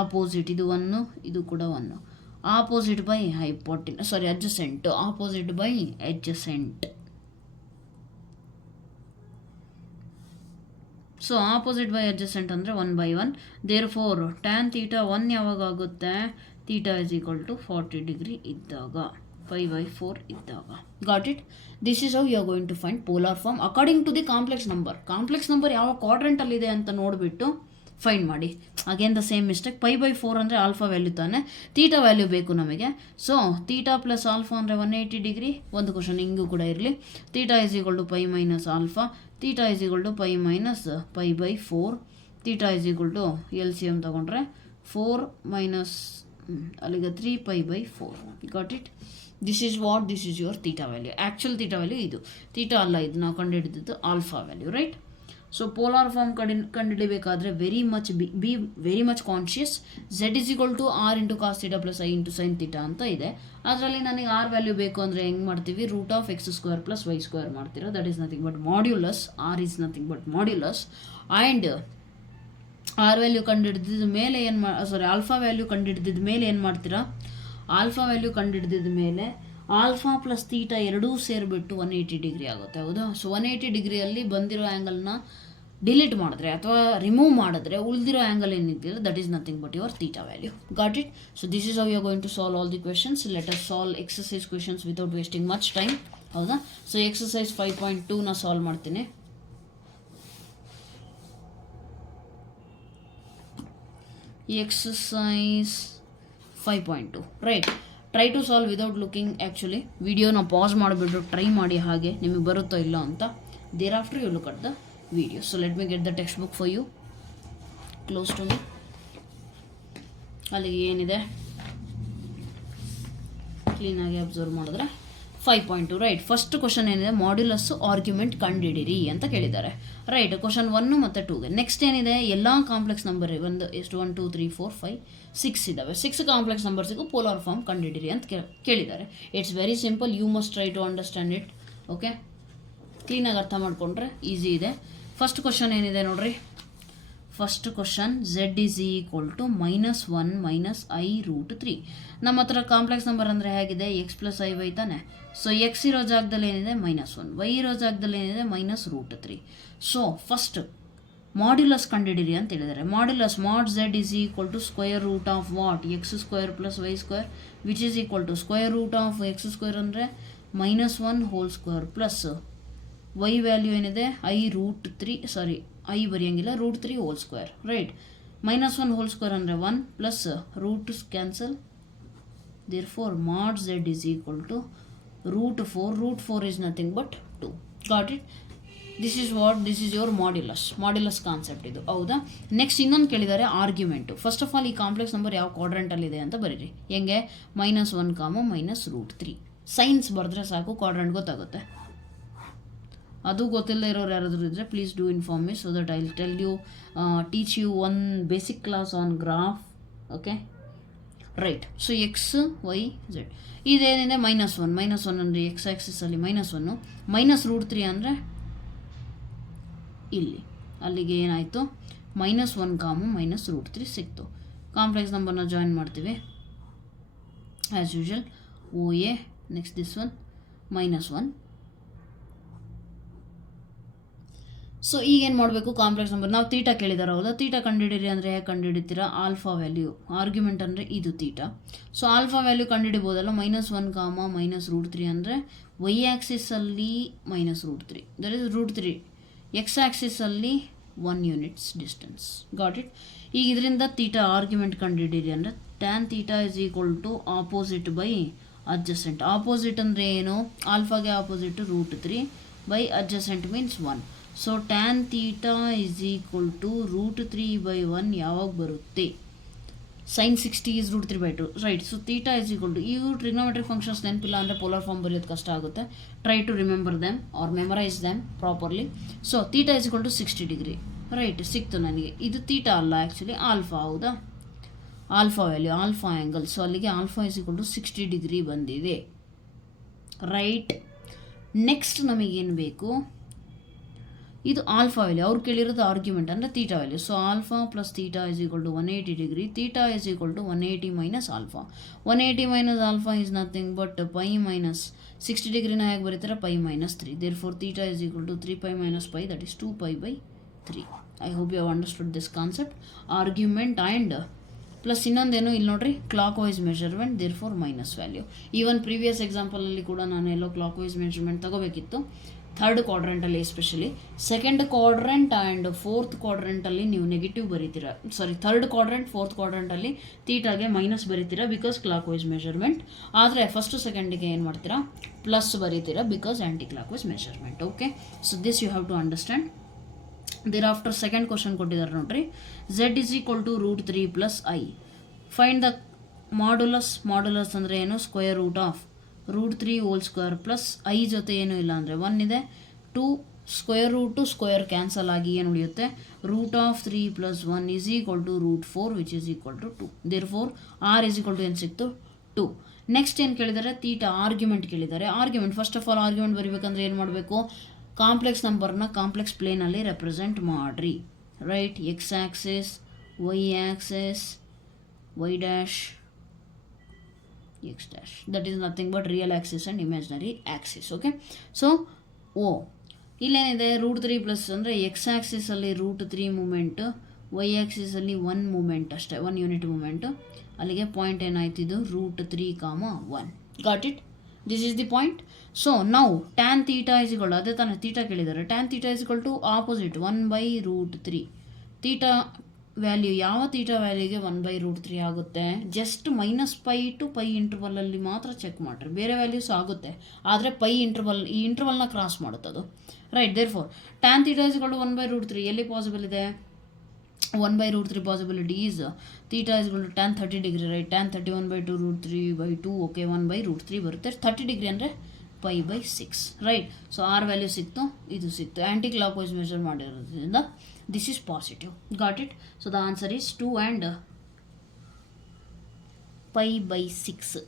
opposite ಇದು 1, ಇದು ಕೂಡ 1. Opposite by adjacent, opposite by adjacent. So opposite by adjacent ಅಂದರೆ 1/1. ದೇರ್ಫೋರ್ ಟ್ಯಾನ್ ತೀಟಾ 1 ಯಾವಾಗ ಆಗುತ್ತೆ? Theta is equal to 40 degree ಇದ್ದಾಗ, 5/4 ಇದ್ದಾಗ. Got it. This is how you are going to find polar form according to the complex number. Complex number ಯಾವ ಕ್ವಾಡ್ರೆಂಟಲ್ಲಿದೆ ಅಂತ ನೋಡಿಬಿಟ್ಟು find ಮಾಡಿ. Again the same mistake. π/4 ಅಂದರೆ ಆಲ್ಫಾ ವ್ಯಾಲ್ಯೂ ತಾನೆ, theta value ಬೇಕು ನಮಗೆ. ಸೊ ತೀಟಾ ಪ್ಲಸ್ ಆಲ್ಫಾ ಅಂದರೆ 180 ಡಿಗ್ರಿ. ಒಂದು ಕ್ವಶನ್ ಹಿಂಗೂ ಕೂಡ ಇರಲಿ. Theta is equal to π minus alpha, theta is equal to π minus π/4, theta is equal to LCM ತೊಗೊಂಡ್ರೆ 4 ಮೈನಸ್ ಅಲ್ಲಿಗೆ 3π/4. Got it? This is what, this is your theta value. Actual theta value ಇದು, theta ಅಲ್ಲ ಇದು, ನಾವು ಕಂಡುಹಿಡಿದಿದ್ದು alpha value, right? So polar form ಕಂಡುಹಿಡಿಬೇಕಾದ್ರೆ be very much conscious. Z is equal to R into cos theta plus I into sine theta ಅಂತ ಇದೆ. ಅದರಲ್ಲಿ ನನಗೆ R ವ್ಯಾಲ್ಯೂ ಬೇಕು ಅಂದರೆ ಹೆಂಗೆ ಮಾಡ್ತೀವಿ? √(x² + y² ಮಾಡ್ತೀರಾ. That is nothing but modulus. R is nothing but modulus. And r value ಕಂಡುಹಿಡಿದ ಮೇಲೆ ಆಲ್ಫಾ ವ್ಯಾಲ್ಯೂ ಕಂಡುಹಿಡಿದ ಮೇಲೆ ಏನು ಮಾಡ್ತೀರಾ? ಆಲ್ಫಾ ವ್ಯಾಲ್ಯೂ ಕಂಡುಹಿಡಿದ ಮೇಲೆ ಆಲ್ಫಾ ಪ್ಲಸ್ ತೀಟಾ ಎರಡೂ ಸೇರಿಬಿಟ್ಟು 180 ಡಿಗ್ರಿ ಆಗುತ್ತೆ, ಹೌದಾ? ಸೊ 180 ಡಿಗ್ರಿಯಲ್ಲಿ ಬಂದಿರೋ ಆ್ಯಂಗಲ್ನ ಡಿಲೀಟ್ ಮಾಡಿದ್ರೆ ಅಥವಾ ರಿಮೂವ್ ಮಾಡಿದ್ರೆ ಉಳಿದಿರೋ ಆ್ಯಂಗಲ್ ಏನಿದೆಯಲ್ಲ that is nothing but your theta value. Got it? So this is how you are going to solve all the questions. Let us solve exercise questions without wasting much time, ಹೌದಾ? So exercise 5.2ನ solve ಮಾಡ್ತೀನಿ. Exercise 5.2, right? Try to solve without looking. Actually ವಿಡಿಯೋನ pass ಮಾಡಿಬಿಟ್ಟು try ಮಾಡಿ, ಹಾಗೆ ನಿಮಗೆ ಬರುತ್ತೋ ಇಲ್ಲ ಅಂತ. Thereafter you look at the video. So let me get the textbook for you, close to me. ಅಲ್ಲಿಗೆ ಏನಿದೆ ಕ್ಲೀನಾಗಿ ಅಬ್ಸರ್ವ್ ಮಾಡಿದ್ರೆ 5.2, ರೈಟ್? ಫಸ್ಟ್ ಕ್ವಶನ್ ಏನಿದೆ, ಮಾಡ್ಯುಲಸ್ ಆರ್ಗ್ಯುಮೆಂಟ್ ಕಂಡುಹಿಡಿರಿ ಅಂತ ಕೇಳಿದ್ದಾರೆ, ರೈಟ್? ಕ್ವಶನ್ 1 ಮತ್ತು 2ಗೆ. ನೆಕ್ಸ್ಟ್ ಏನಿದೆ, ಎಲ್ಲ ಕಾಂಪ್ಲೆಕ್ಸ್ ನಂಬರ್ ಒಂದು ಎಷ್ಟು 1 2 3 4 5 6 ಇದ್ದಾವೆ. 6 ಕಾಂಪ್ಲೆಕ್ಸ್ ನಂಬರ್ಸಿಗೂ ಪೋಲಾರ್ ಫಾರ್ಮ್ ಕಂಡುಹಿಡಿರಿ ಅಂತ ಕೇಳಿದ್ದಾರೆ. It's very simple, you must try to understand it. Okay, ಕ್ಲೀನಾಗಿ ಅರ್ಥ ಮಾಡಿಕೊಂಡ್ರೆ ಈಸಿ ಇದೆ. ಫಸ್ಟ್ ಕ್ವಶನ್ ಏನಿದೆ ನೋಡ್ರಿ. First question, Z is equal to -1 minus I√3. ನಮ್ಮ ಹತ್ರ ಕಾಂಪ್ಲೆಕ್ಸ್ ನಂಬರ್ ಅಂದರೆ ಹೇಗಿದೆ? x + i ತಾನೆ. ಸೊ x ಇರೋ ಜಾಗದಲ್ಲಿ ಏನಿದೆ? -1. y ಇರೋ ಜಾಗದಲ್ಲಿ ಏನಿದೆ? -√3. ಸೊ ಫಸ್ಟ್ ಮಾಡ್ಯುಲಸ್ ಕಂಡುಹಿಡಿರಿ ಅಂತ ಹೇಳಿದ್ದಾರೆ. Modulus mod Z is equal to square root of what? x² + y² which is equal to square root of x² ಅಂದರೆ -1 whole square plus y value ಏನಿದೆ? I√3, ಸಾರಿ ಐ ಬರೆಯೋಂಗಿಲ್ಲ, √3 whole square, right? -1 whole square ಅಂದರೆ 1 plus root cancel. Therefore mod Z is equal to √4. √4 is nothing but 2. Got it? This is what, this is your modulus concept ಇದು, ಹೌದಾ? Next ಇನ್ನೊಂದು ಕೇಳಿದ್ದಾರೆ, argument. First of all ಈ complex number ಯಾವ ಕ್ವಾಡ್ರೆಂಟಲ್ಲಿದೆ ಅಂತ ಬರೀರಿ. ಹೆಂಗೆ? -1, -√3. ಸೈನ್ಸ್ ಬರೆದ್ರೆ ಸಾಕು, ಕ್ವಾಡ್ರೆಂಟ್ ಗೊತ್ತಾಗುತ್ತೆ. ಅದು ಗೊತ್ತಿಲ್ಲದೆ ಇರೋರು ಯಾರಾದರೂ ಇದ್ದರೆ please do inform me so that I will tell you, teach you one basic class on graph. Okay, right? So X Y Z ಇದೇನಿದೆ? -1 ಅಂದರೆ ಎಕ್ಸ್ ಆ್ಯಕ್ಸಿಸಲ್ಲಿ -1, -√3 ಅಂದರೆ ಇಲ್ಲಿ. ಅಲ್ಲಿಗೆ ಏನಾಯಿತು? -1, -√3 ಸಿಕ್ತು. ಕಾಂಪ್ಲೆಕ್ಸ್ ನಂಬರ್ನ ಜಾಯಿನ್ ಮಾಡ್ತೀವಿ as usual. OA, next this one -1. So ಈಗೇನು ಮಾಡಬೇಕು? ಕಾಂಪ್ಲೆಕ್ಸ್ ನಂಬರ್ ನಾವು ತೀಟಾ ಕೇಳಿದಾರೆ, ಹೌದಾ? ತೀಟಾ ಕಂಡುಹಿಡಿರಿ ಅಂದರೆ ಹೇಗೆ ಕಂಡುಹಿಡಿತೀರಾ? ಆಲ್ಫಾ ವ್ಯಾಲ್ಯೂ, ಆರ್ಗ್ಯುಮೆಂಟ್ ಅಂದರೆ ಇದು ತೀಟಾ. ಸೊ ಆಲ್ಫಾ ವ್ಯಾಲ್ಯೂ ಕಂಡುಹಿಡಿಬೋದಲ್ಲ. -1, -√3 ಅಂದರೆ ವೈ ಆ್ಯಕ್ಸಿಸಲ್ಲಿ -√3, ದಟ್ ಈಸ್ √3. ಎಕ್ಸ್ ಆ್ಯಕ್ಸಿಸಲ್ಲಿ 1 ಯೂನಿಟ್ಸ್ ಡಿಸ್ಟೆನ್ಸ್. Got it? ಈಗ ಇದರಿಂದ ತೀಟಾ ಆರ್ಗ್ಯುಮೆಂಟ್ ಕಂಡುಹಿಡಿರಿ ಅಂದರೆ tan theta is equal to opposite by adjacent. Opposite ಅಂದರೆ ಏನು? ಆಲ್ಫಾಗೆ opposite √3 by adjacent means 1. So tan theta is equal to √3/1 ಯಾವಾಗ ಬರುತ್ತೆ? sin 60 is √3/2, right? So theta is equal to, ಇವು ಟ್ರಿಗ್ನೋಮೆಟ್ರಿಕ್ ಫಂಕ್ಷನ್ಸ್ ನೆನಪಿಲ್ಲ ಅಂದರೆ ಪೋಲಾರ್ ಫಾರ್ಮ್ ಬರೆಯೋದು ಕಷ್ಟ ಆಗುತ್ತೆ. Try to remember them or memorise them properly. So theta is equal to 60 degree, right? ಸಿಕ್ತು ನನಗೆ. ಇದು ತೀಟಾ ಅಲ್ಲ, ಆ್ಯಕ್ಚುಲಿ ಆಲ್ಫಾ, ಹೌದಾ? Alpha value, alpha angle. So ಅಲ್ಲಿಗೆ alpha is equal to 60 degree ಬಂದಿದೆ, ರೈಟ್? ನೆಕ್ಸ್ಟ್ ನಮಗೇನು ಬೇಕು? ಇದು ಆಲ್ಫಾ ವ್ಯಾಲ್ಯೂ. ಅವ್ರು ಕೇಳಿರೋದು ಆರ್ಗ್ಯುಮೆಂಟ್ ಅಂದರೆ theta value. So alpha plus theta is equal to 180 degree. Theta is equal to 180 minus alpha. 180 minus alpha is nothing but π minus 60 ಡಿಗ್ರಿನ ಹೇಗೆ ಬರೀತಾರೆ? π -3. Therefore theta is equal to 3π - π, that is 2π/3. I hope you have understood this concept. Argument and plus ಇನ್ನೊಂದೇನು ಇಲ್ಲಿ ನೋಡ್ರಿ, clock wise measurement, therefore minus value. Even previous ಎಕ್ಸಾಂಪಲಲ್ಲಿ ಕೂಡ ನಾನು ಎಲ್ಲೋ ಕ್ಲಾಕ್ ವೈಸ್ ಮೆಷರ್ಮೆಂಟ್ ತಗೋಬೇಕಿತ್ತು, ಥರ್ಡ್ ಕ್ವಾಡ್ರೆಂಟಲ್ಲಿ especially. Second quadrant and fourth ಕ್ವಾಡ್ರೆಂಟಲ್ಲಿ ನೀವು negative ಬರೀತೀರಾ, sorry third quadrant fourth ಕ್ವಾಡ್ರೆಂಟಲ್ಲಿ ತೀಟಾಗೆ ಮೈನಸ್ ಬರೀತೀರಾ ಬಿಕಾಸ್ ಕ್ಲಾಕ್ ವೈಸ್ ಮೆಷರ್ಮೆಂಟ್. ಆದರೆ ಫಸ್ಟ್ ಸೆಕೆಂಡಿಗೆ ಏನು ಮಾಡ್ತೀರಾ, ಪ್ಲಸ್ ಬರೀತೀರಾ because anti clock wise measurement. Okay, so this you have to understand. Thereafter second question ಕೊಟ್ಟಿದ್ದಾರೆ ನೋಡ್ರಿ. Z is equal to √3 plus I. Find the modulus. Modulus ಅಂದರೆ ಏನು, square root of √3 whole square plus I ಜೊತೆ ಏನೂ ಇಲ್ಲ ಅಂದರೆ 1 ಇದೆ. 2 square route square cancel ಆಗಿ ಏನು ಉಳಿಯುತ್ತೆ, √3 + 1 is equal to √4 which is equal to 2. therefore R is equal to ಏನು ಸಿಕ್ತು, 2. ನೆಕ್ಸ್ಟ್ ಏನು ಕೇಳಿದ್ದಾರೆ, ತೀಟಾ ಆರ್ಗ್ಯುಮೆಂಟ್ ಕೇಳಿದ್ದಾರೆ. Argument first of all argument ಬರೀಬೇಕಂದ್ರೆ ಏನು ಮಾಡಬೇಕು, ಕಾಂಪ್ಲೆಕ್ಸ್ ನಂಬರ್ನ ಕಾಂಪ್ಲೆಕ್ಸ್ ಪ್ಲೇನಲ್ಲಿ ರೆಪ್ರೆಸೆಂಟ್ ಮಾಡಿರಿ. Right, X axis, Y axis, Y dash, X dash, that is nothing but real axis and imaginary axis. Okay, so oh ಇಲ್ಲೇನಿದೆ, √3 plus ಅಂದರೆ X ಆ್ಯಕ್ಸಿಸಲ್ಲಿ √3 moment, Y ಆ್ಯಕ್ಸಿಸಲ್ಲಿ 1 ಮೂಮೆಂಟ್ ಅಷ್ಟೇ, 1 ಯೂನಿಟ್ ಮೂಮೆಂಟು. ಅಲ್ಲಿಗೆ point ಏನಾಯ್ತು, ಇದು √3, 1. Got it, this is the point. So ನಾವು tan theta is equal, ಅದೇ ತಾನೇ ತೀಟಾ ಕೇಳಿದ್ದಾರೆ, tan theta is equal to opposite 1/√3. Theta value ಯಾವ ತೀಟಾ ವ್ಯಾಲ್ಯೂಗೆ 1/√3 ಆಗುತ್ತೆ, ಜಸ್ಟ್ -π to π ಇಂಟರ್ವಲಲ್ಲಿ ಮಾತ್ರ ಚೆಕ್ ಮಾಡಿರಿ, ಬೇರೆ ವ್ಯಾಲ್ಯೂಸ್ ಆಗುತ್ತೆ ಆದರೆ ಪೈ ಇಂಟರ್ವಲ್, ಈ ಇಂಟರ್ವಲ್ನ ಕ್ರಾಸ್ ಮಾಡುತ್ತೆ ಅದು. Right, therefore tan theta is equal to 1/√3 ಎಲ್ಲಿ ಪಾಸಿಬಲ್ ಇದೆ, 1/√3 possibility is theta is equal to tan 30 degree. Right, tan 31/2 √3/2. Okay, 1/√3 ಬರುತ್ತೆ. 30 ಡಿಗ್ರಿ ಅಂದರೆ π/6. ರೈಟ್, ಸೊ ಆರ್ ವ್ಯಾಲ್ಯೂ ಸಿಕ್ತು, ಇದು ಸಿಕ್ತು. ಆ್ಯಂಟಿ ಕ್ಲಾಕ್ ವೈಸ್ ಮೆಷರ್ ಮಾಡಿರೋದ್ರಿಂದ this is positive. Got it. So the answer is 2 and π/6.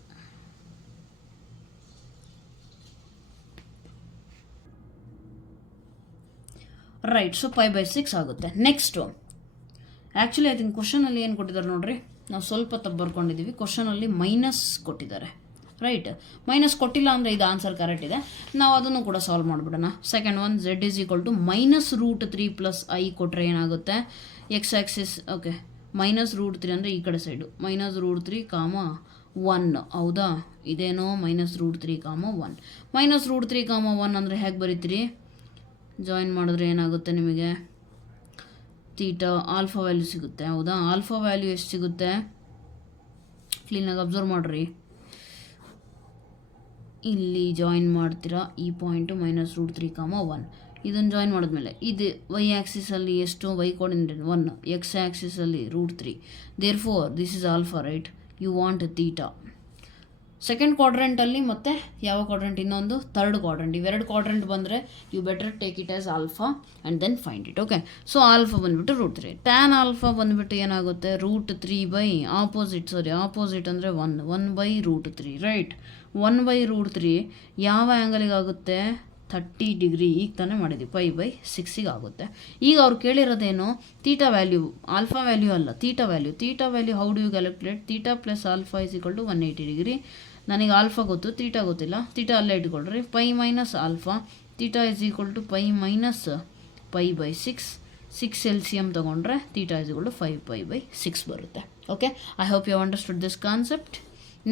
Right, so π/6 ಆಗುತ್ತೆ. Next actually I think ಕ್ವಶನಲ್ಲಿ ಏನು ಕೊಟ್ಟಿದ್ದಾರೆ ನೋಡ್ರಿ, ನಾವು ಸ್ವಲ್ಪ ತಪ್ಪು ಬರ್ಕೊಂಡಿದ್ದೀವಿ. ಕ್ವಶನಲ್ಲಿ ಮೈನಸ್ ಕೊಟ್ಟಿದ್ದಾರೆ. ರೈಟ್, ಮೈನಸ್ ಕೊಟ್ಟಿಲ್ಲ ಅಂದರೆ ಇದು ಆನ್ಸರ್ ಕರೆಕ್ಟ್ ಇದೆ. ನಾವು ಅದನ್ನು ಕೂಡ ಸಾಲ್ವ್ ಮಾಡಿಬಿಡೋಣ. Second one, Z is equal to -√3 + I ಕೊಟ್ಟರೆ ಏನಾಗುತ್ತೆ, ಎಕ್ಸ್ ಆ್ಯಕ್ಸಿಸ್. ಓಕೆ, -√3 ಅಂದರೆ ಈ ಕಡೆ ಸೈಡು, -√3, 1. ಹೌದಾ, ಇದೇನೋ -√3, 1. -√3, 1 ಅಂದರೆ ಹೇಗೆ ಬರೀತೀರಿ, ಜಾಯಿನ್ ಮಾಡಿದ್ರೆ ಏನಾಗುತ್ತೆ ನಿಮಗೆ, ತೀಟಾ ಆಲ್ಫಾ ವ್ಯಾಲ್ಯೂ ಸಿಗುತ್ತೆ. ಹೌದಾ, ಆಲ್ಫಾ ವ್ಯಾಲ್ಯೂ ಎಷ್ಟು ಸಿಗುತ್ತೆ, ಕ್ಲೀನಾಗಿ ಅಬ್ಸರ್ವ್ ಮಾಡಿರಿ. ಇಲ್ಲಿ ಜಾಯಿನ್ ಮಾಡ್ತೀರಾ ಈ ಪಾಯಿಂಟು -√3, 1. ಇದನ್ನು ಜಾಯಿನ್ ಮಾಡಿದ್ಮೇಲೆ ಇದು ವೈ ಆ್ಯಕ್ಸಿಸಲ್ಲಿ ಎಷ್ಟು, ವೈ ಕೋಆರ್ಡಿನೇಟ್ 1, ಎಕ್ಸ್ ಆ್ಯಕ್ಸಿಸಲ್ಲಿ √3. Therefore this is alpha. Right, you want theta. Second ಕ್ವಾಡ್ರೆಂಟಲ್ಲಿ ಮತ್ತು ಯಾವ ಕ್ವಾಡ್ರೆಂಟ್, ಇನ್ನೊಂದು ಥರ್ಡ್ ಕ್ವಾಡ್ರೆಂಟ್. ಇವೆರಡು ಕ್ವಾಡ್ರೆಂಟ್ ಬಂದರೆ you better take it as alpha and then find it. Okay, so alpha ಬಂದುಬಿಟ್ಟು √3. ಟ್ಯಾನ್ ಆಲ್ಫಾ ಬಂದುಬಿಟ್ಟು ಏನಾಗುತ್ತೆ, √3 ಆಪೋಸಿಟ್ ಅಂದರೆ 1/√3. ರೈಟ್, 1/√3 ಯಾವ ಆ್ಯಂಗಲಿಗಾಗುತ್ತೆ, 30 ಡಿಗ್ರಿ. ಈಗ ತಾನೇ ಮಾಡಿದ್ವಿ, π/6 ಆಗುತ್ತೆ. ಈಗ ಅವ್ರು ಕೇಳಿರೋದೇನು, ತೀಟಾ ವ್ಯಾಲ್ಯೂ, ಆಲ್ಫಾ ವ್ಯಾಲ್ಯೂ ಅಲ್ಲ, theta value. Theta value how do you calculate, theta plus alpha is equal to 180 degree. ನನಗೆ ಆಲ್ಫಾ ಗೊತ್ತು, ತೀಟಾ ಗೊತ್ತಿಲ್ಲ, ತೀಟಾ ಅಲ್ಲೇ ಇಟ್ಕೊಳ್ರಿ. π - alpha, theta is equal to π - π/6. 6 LCM ತೊಗೊಂಡ್ರೆ ತೀಟಾ ಇಸ್ ಈಕ್ವಲ್ ಟು 5π/6 ಬರುತ್ತೆ. Okay, I hope you understood this concept.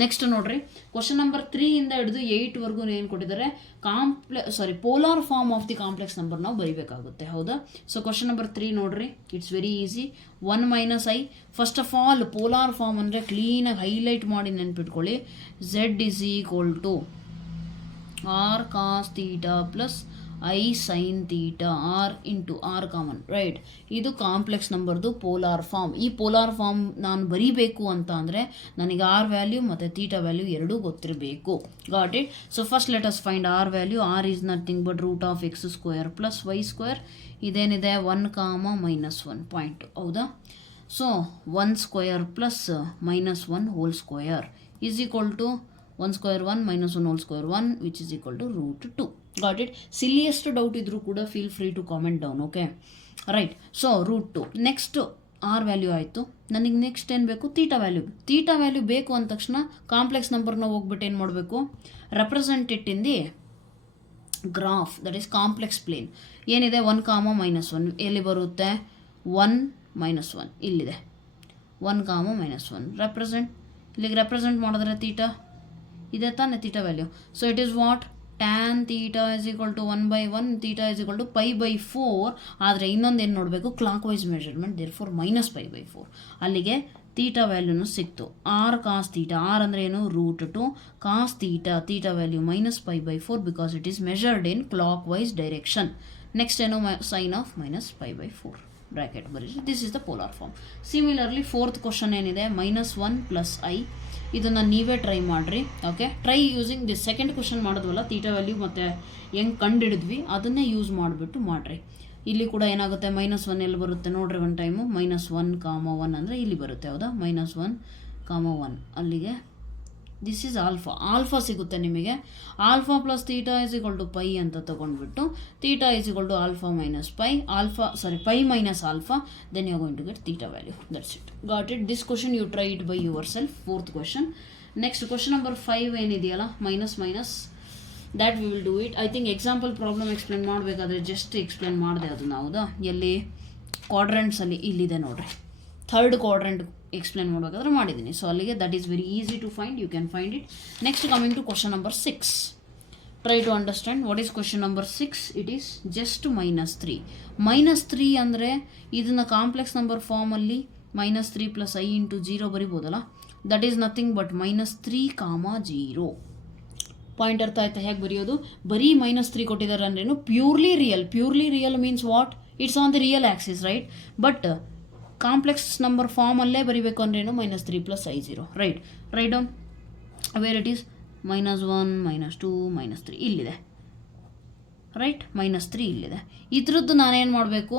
Next ನೋಡ್ರಿ, question number 3 ಇಂದ ಹಿಡಿದು 8ವರೆಗೂ ಏನು ಕೊಟ್ಟಿದ್ದಾರೆ, polar form of the complex number ನಾವು ಬರೀಬೇಕಾಗುತ್ತೆ. ಹೌದಾ, ಸೊ ಕ್ವಶನ್ ನಂಬರ್ 3 ನೋಡ್ರಿ, it's very easy. 1 - I. First of all polar form ಅಂದರೆ ಕ್ಲೀನಾಗಿ ಹೈಲೈಟ್ ಮಾಡಿ ನೆನ್ಪಿಟ್ಕೊಳ್ಳಿ. Z is equal to R cos θ plus I sin θ R into R common. Right, ಇದು complex ನಂಬರ್ದು ಪೋಲಾರ್ ಫಾರ್ಮ್. ಈ ಪೋಲಾರ್ ಫಾರ್ಮ್ ನಾನು ಬರೀಬೇಕು ಅಂತ ಅಂದರೆ ನನಗೆ R ವ್ಯಾಲ್ಯೂ ಮತ್ತು θ ವ್ಯಾಲ್ಯೂ ಎರಡೂ ಗೊತ್ತಿರಬೇಕು. Got it. So first let us find R value. R is nothing but √(x² plus y². ಇದೇನಿದೆ 1, -1 ಪಾಯಿಂಟ್. ಹೌದಾ, so 1² plus -1 whole square is equal to 1² 1 -1 whole square 1 which is equal to √2. Got it. Silliest doubt ಇದ್ರೂ ಕೂಡ feel free to comment down. Okay, right. So √2. Next R value ಆಯಿತು. ನನಗೆ next ಏನು ಬೇಕು, theta value. Theta value ಬೇಕು ಅಂದ ತಕ್ಷಣ complex ನಂಬರ್ನ ಹೋಗ್ಬಿಟ್ಟು ಏನು ಮಾಡಬೇಕು, represent it in the graph, that is complex plane. ಏನಿದೆ 1, -1 ಎಲ್ಲಿ ಬರುತ್ತೆ, 1 -1 ಇಲ್ಲಿದೆ. 1, -1 ರೆಪ್ರೆಸೆಂಟ್, ಇಲ್ಲಿಗೆ ರೆಪ್ರೆಸೆಂಟ್ ಮಾಡಿದ್ರೆ ತೀಟಾ ಇದೆ ತಾನೇ theta value. So it is what, tan theta is equal to 1/1, theta is equal to π/4. ಆದರೆ ಇನ್ನೊಂದು ಏನು ನೋಡಬೇಕು, clockwise measurement, therefore -π/4. ಅಲ್ಲಿಗೆ ತೀಟಾ ವ್ಯಾಲ್ಯೂನು ಸಿಕ್ತು. ಆರ್ ಕಾಸ್ ತೀಟಾ, ಆರ್ ಅಂದರೆ ಏನು, √2 cos theta, theta value -π/4 because it is measured in clockwise direction. Next ಏನು, sine of -π/4 bracket ಬರೀರಿ. This is the polar form. Similarly fourth question ಏನಿದೆ, -1 + i. ಇದನ್ನು ನೀವೇ try ಮಾಡಿರಿ. Okay, try using this second question ಮಾಡಿದ್ವಲ್ಲ, theta value ಮತ್ತು ಹೆಂಗೆ ಕಂಡುಹಿಡಿದ್ವಿ ಅದನ್ನೇ ಯೂಸ್ ಮಾಡಿಬಿಟ್ಟು ಮಾಡಿರಿ. ಇಲ್ಲಿ ಕೂಡ ಏನಾಗುತ್ತೆ, -1 ಎಲ್ಲಿ ಬರುತ್ತೆ ನೋಡ್ರಿ, ಒಂದು ಟೈಮು -1, ಅಂದರೆ ಇಲ್ಲಿ ಬರುತ್ತೆ, ಹೌದಾ, -1, ಅಲ್ಲಿಗೆ ದಿಸ್ ಈಸ್ ಆಲ್ಫಾ ಸಿಗುತ್ತೆ ನಿಮಗೆ. Alpha plus theta is equal to pi ಅಂತ ತೊಗೊಂಡ್ಬಿಟ್ಟು theta is equal to alpha minus pi, pi minus alpha, then you are going to get theta value. That's it, got it. This question you try it by yourself. Fourth question. Next question number 5 ಏನಿದೆಯಲ್ಲ, minus that we will do it. I think example problem explain ಮಾಡಬೇಕಾದ್ರೆ just explain ಮಾಡಿದೆ ಅದನ್ನು, ಹೌದಾ. ಎಲ್ಲಿ ಕ್ವಾಡ್ರೆಂಟ್ಸಲ್ಲಿ ಇಲ್ಲಿದೆ ನೋಡ್ರಿ, third quadrant explain ಮಾಡಬೇಕಾದ್ರೆ ಮಾಡಿದ್ದೀನಿ. ಸೊ ಅಲ್ಲಿಗೆ that is very easy to find, you can find it. Next coming to question number 6. Try to understand what is question number 6. It is just -3. -3 ಅಂದರೆ ಇದನ್ನು ಕಾಂಪ್ಲೆಕ್ಸ್ ನಂಬರ್ ಫಾರ್ಮಲ್ಲಿ -3 + i × 0 ಬರಿಬೋದಲ್ಲ, that is nothing but -3, 0. Point ಅರ್ಥ ಆಯ್ತಾ ಹೇಗೆ ಬರೆಯೋದು? ಬರೀ -3 ಕೊಟ್ಟಿದ್ದಾರೆ ಅಂದ್ರೇನು, purely real means what, it's on the real axis, right. But complex number ಫಾರ್ಮಲ್ಲೇ ಬರೀಬೇಕು ಅಂದ್ರೇನು, -3 + i0, right. Write down where it is, -1, -2, -3 ಇಲ್ಲಿದೆ, ರೈಟ್. -3 ಇಲ್ಲಿದೆ. ಇದ್ರದ್ದು ನಾನೇನು ಮಾಡಬೇಕು,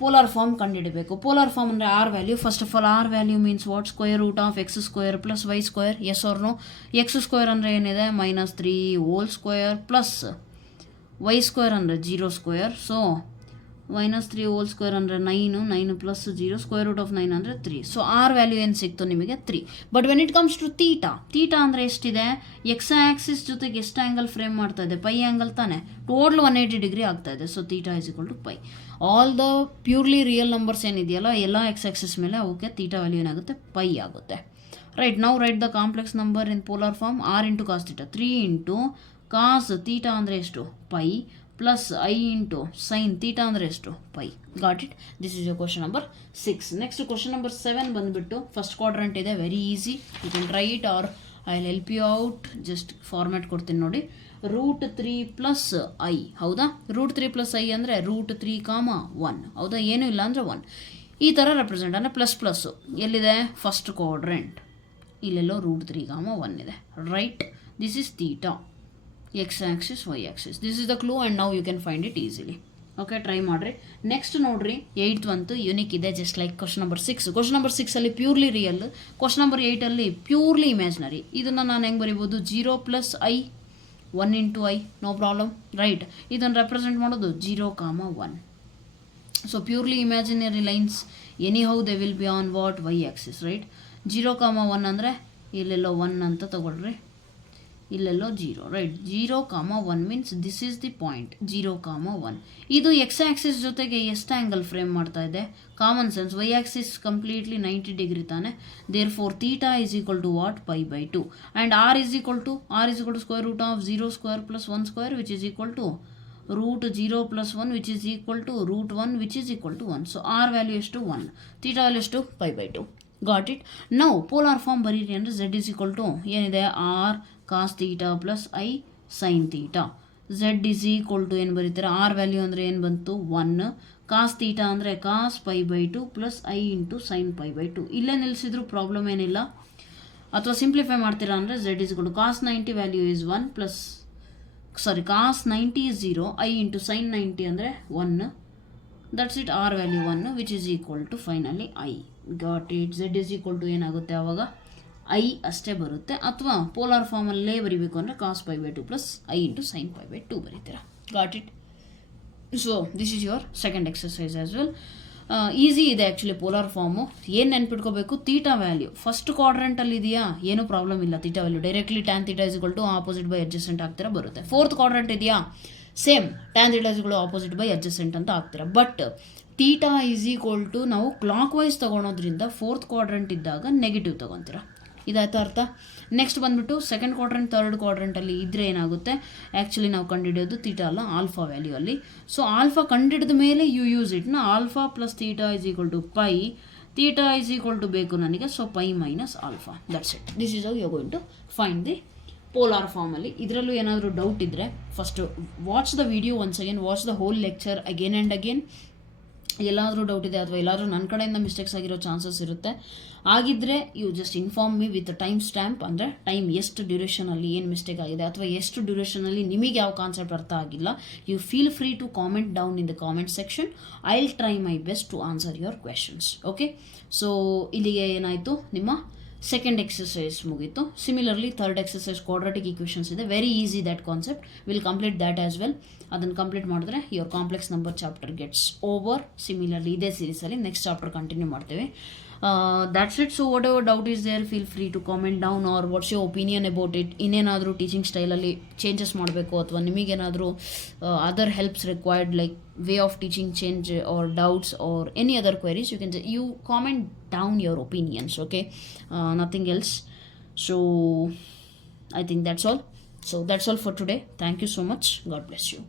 ಪೋಲಾರ್ ಫಾರ್ಮ್ ಕಂಡುಹಿಡಬೇಕು. ಪೋಲಾರ್ ಫಾರ್ಮ್ ಅಂದರೆ R value. First of all r value means what, √(x² + y², yes R no. x² ಅಂದರೆ ಏನಿದೆ, -3² ಪ್ಲಸ್ y² ಅಂದರೆ 0². ಸೊ -3² ಅಂದರೆ 9 + 0, √9 ಅಂದರೆ 3. ಸೊ ಆರ್ ವ್ಯಾಲ್ಯೂ ಏನು ಸಿಕ್ತು ನಿಮಗೆ, 3. But when it comes to theta ಅಂದರೆ ಎಷ್ಟಿದೆ, ಎಕ್ಸ್ ಆ್ಯಕ್ಸಿಸ್ ಜೊತೆಗೆ ಎಷ್ಟು ಆ್ಯಂಗಲ್ ಫ್ರೇಮ್ ಮಾಡ್ತಾ ಇದೆ, ಪೈ ಆ್ಯಂಗಲ್ ತಾನೆ, ಟೋಟಲ್ 180 ಡಿಗ್ರಿ ಆಗ್ತಾ ಇದೆ. So theta is equal to pi. All the purely real numbers ಏನಿದೆಯಲ್ಲ ಎಲ್ಲ ಎಕ್ಸ್ ಆ್ಯಕ್ಸಿಸ್ ಮೇಲೆ ಅವಕ್ಕೆ ತೀಟಾ ವ್ಯಾಲ್ಯೂ ಏನಾಗುತ್ತೆ, ಪೈ ಆಗುತ್ತೆ, ರೈಟ್. ನಾವು write the complex number in polar form. r × cos θ, 3 × cos θ ಅಂದರೆ ಎಷ್ಟು, ಪೈ, ಪ್ಲಸ್ i × sin θ ಅಂದರೆ ಎಷ್ಟು, pi. Got it. This is your question number 6. Next question number 7 ಬಂದುಬಿಟ್ಟು ಫಸ್ಟ್ ಕ್ವಾಡ್ರೆಂಟ್ ಇದೆ, very easy, you can try it or I will help you out. Just format ಕೊಡ್ತೀನಿ ನೋಡಿ. √3 + i, ಹೌದಾ. √3 + i ಅಂದರೆ √3, 1, ಹೌದಾ. ಏನೂ ಇಲ್ಲ ಅಂದರೆ 1. ಈ ಥರ ರೆಪ್ರೆಸೆಂಟ್ ಅಂದರೆ ಪ್ಲಸ್ಸು ಎಲ್ಲಿದೆ, ಫಸ್ಟ್ ಕ್ವಾಡ್ರೆಂಟ್, ಇಲ್ಲೆಲ್ಲೋ √3, 1 ಇದೆ, right. This is theta, X axis, Y axis. This is the clue and now you can find it easily. Okay, try ಮಾಡಿರಿ. ನೆಕ್ಸ್ಟ್ ನೋಡಿರಿ, 8th ಅಂತೂ ಯುನಿಕ್ ಇದೆ, just like question number 6. Question number 6ಅಲ್ಲಿ purely real, question number 8ಅಲ್ಲಿ purely imaginary. ಇದನ್ನು ನಾನು ಹೆಂಗೆ ಬರಿಬೋದು, 0 + i, 1 × i, no problem, right. ಇದನ್ನು ರೆಪ್ರೆಸೆಂಟ್ ಮಾಡೋದು 0, 1. So purely imaginary lines anyhow they will be on what, y axis, right. 0, 1 ಅಂದರೆ ಇಲ್ಲೆಲ್ಲೋ 1 ಅಂತ ತಗೊಳ್ರಿ, ಇಲ್ಲೆಲ್ಲೋ 0, ರೈಟ್. 0, 1 means this is the point, 0, 1. ಇದು ಎಕ್ಸ್ ಆ್ಯಕ್ಸಿಸ್ ಜೊತೆಗೆ ಎಷ್ಟು ಆ್ಯಂಗಲ್ ಫ್ರೇಮ್ ಮಾಡ್ತಾ ಇದೆ, common sense, Y axis completely 90 degree ತಾನೆ. Therefore theta is equal to what, π/2. And r is equal to √0² + 1² which is equal to √0 + 1 which is equal to √1 which is equal to 1. So R value ಎಷ್ಟು, 1, theta value ಎಷ್ಟು, π/2. Got it. ನಾವು polar form ಬರೀರಿ ಅಂದರೆ z is equal to ಏನಿದೆ, r cos θ + i sin θ. z is equal to ಏನು ಬರೀತಾರೆ, R value ಅಂದರೆ ಏನು ಬಂತು, 1, cos θ ಅಂದರೆ cos π/2 + i × sin π/2. ಇಲ್ಲೇ ನಿಲ್ಲಿಸಿದ್ರು ಪ್ರಾಬ್ಲಮ್ ಏನಿಲ್ಲ. ಅಥವಾ ಸಿಂಪ್ಲಿಫೈ ಮಾಡ್ತೀರಾ ಅಂದರೆ z is equal to cos 90 value is 1 cos 90 is 0, i × sin 90 ಅಂದರೆ 1. That's it, r value 1 which is equal to finally i. Got it. z is equal to ಏನಾಗುತ್ತೆ ಆವಾಗ, i ಅಷ್ಟೇ ಬರುತ್ತೆ. ಅಥವಾ ಪೋಲಾರ್ ಫಾರ್ಮಲ್ಲೇ ಬರೀಬೇಕು ಅಂದರೆ cos π/2 + i × sin π/2 ಬರೀತೀರಾ. Got it. So this is your second exercise as well. Easy ಇದೆ actually polar form. ಏನು ನೆನ್ಪಿಟ್ಕೋಬೇಕು, ತೀಟಾ ವ್ಯಾಲ್ಯೂ ಫಸ್ಟ್ ಕ್ವಾಡ್ರೆಂಟಲ್ಲಿ ಇದೆಯಾ, ಏನೂ ಪ್ರಾಬ್ಲಮ್ ಇಲ್ಲ. Theta value directly tan θ = opposite by adjacent ಆಗ್ತೀರಾ, ಬರುತ್ತೆ. ಫೋರ್ತ್ ಕ್ವಾಡ್ರೆಂಟ್ ಇದೆಯಾ, same tan θ = opposite by adjacent ಅಂತ ಆಗ್ತೀರಾ. But theta is equal to ನಾವು ಕ್ಲಾಕ್ ವೈಸ್ ತೊಗೊಳೋದ್ರಿಂದ ಫೋರ್ತ್ ಕ್ವಾಡ್ರೆಂಟ್ ಇದ್ದಾಗ ನೆಗೆಟಿವ್ ತೊಗೊತೀರಾ. ಇದಾಯ್ತಾ ಅರ್ಥ. ನೆಕ್ಸ್ಟ್ ಬಂದುಬಿಟ್ಟು ಸೆಕೆಂಡ್ ಕ್ವಾಡ್ರೆಂಟ್ ಥರ್ಡ್ ಕ್ವಾಡ್ರೆಂಟಲ್ಲಿ ಇದ್ದರೆ ಏನಾಗುತ್ತೆ, ಆ್ಯಕ್ಚುಲಿ ನಾವು ಕಂಡುಹಿಡಿಯೋದು ಥೀಟಾ ಅಲ್ಲ ಆಲ್ಫಾ ವ್ಯಾಲ್ಯೂ ಅಲ್ಲಿ. ಸೊ ಆಲ್ಫಾ ಕಂಡುಹಿಡಿದ ಮೇಲೆ ಯು ಯೂಸ್ ಇಟ್ನ alpha plus theta is equal to pi, theta is equal to ಬೇಕು ನನಗೆ, so pi minus alpha, that's it. This is how you are going to find the polar ಫಾರ್ಮಲ್ಲಿ. ಇದರಲ್ಲೂ ಏನಾದರೂ doubt ಇದ್ದರೆ first watch the video once again, watch the whole lecture again and again. ಎಲ್ಲಾದರೂ doubt ಇದೆ ಅಥವಾ ಎಲ್ಲಾದರೂ ನನ್ನ ಕಡೆಯಿಂದ ಮಿಸ್ಟೇಕ್ಸ್ ಆಗಿರೋ ಚಾನ್ಸಸ್ ಇರುತ್ತೆ. ಆಗಿದ್ದರೆ you just inform me with time stamp, ಅಂದರೆ ಟೈಮ್ ಎಷ್ಟು ಡ್ಯೂರೇಷನಲ್ಲಿ ಏನು ಮಿಸ್ಟೇಕ್ ಆಗಿದೆ ಅಥವಾ ಎಷ್ಟು ಡ್ಯೂರೇಷನಲ್ಲಿ ನಿಮಗೆ ಯಾವ ಕಾನ್ಸೆಪ್ಟ್ ಅರ್ಥ ಆಗಿಲ್ಲ, you feel free to comment down in the comment section. I will try my best to answer your questions. Okay, so ಇಲ್ಲಿಗೆ ಏನಾಯಿತು, ನಿಮ್ಮ ಸೆಕೆಂಡ್ ಎಕ್ಸಸೈಸ್ ಮುಗೀತು. Similarly third exercise quadratic equations ಇದೆ, very easy that concept, will complete that as well. ಅದನ್ನು complete ಮಾಡಿದ್ರೆ your complex number chapter gets over. Similarly ಇದೇ ಸೀರೀಸಲ್ಲಿ next chapter continue ಮಾಡ್ತೇವೆ. That's it. So whatever doubt is there, feel free to comment down or what's your opinion about it. ಇನ್ನೇನಾದರೂ teaching ಸ್ಟೈಲಲ್ಲಿ changes ಮಾಡಬೇಕು ಅಥವಾ ನಿಮಗೇನಾದರೂ other helps required, like way of teaching change or doubts or any other queries, you comment down your opinions, okay? Nothing else. So I think that's all. So that's all for today. Thank you so much. God bless you.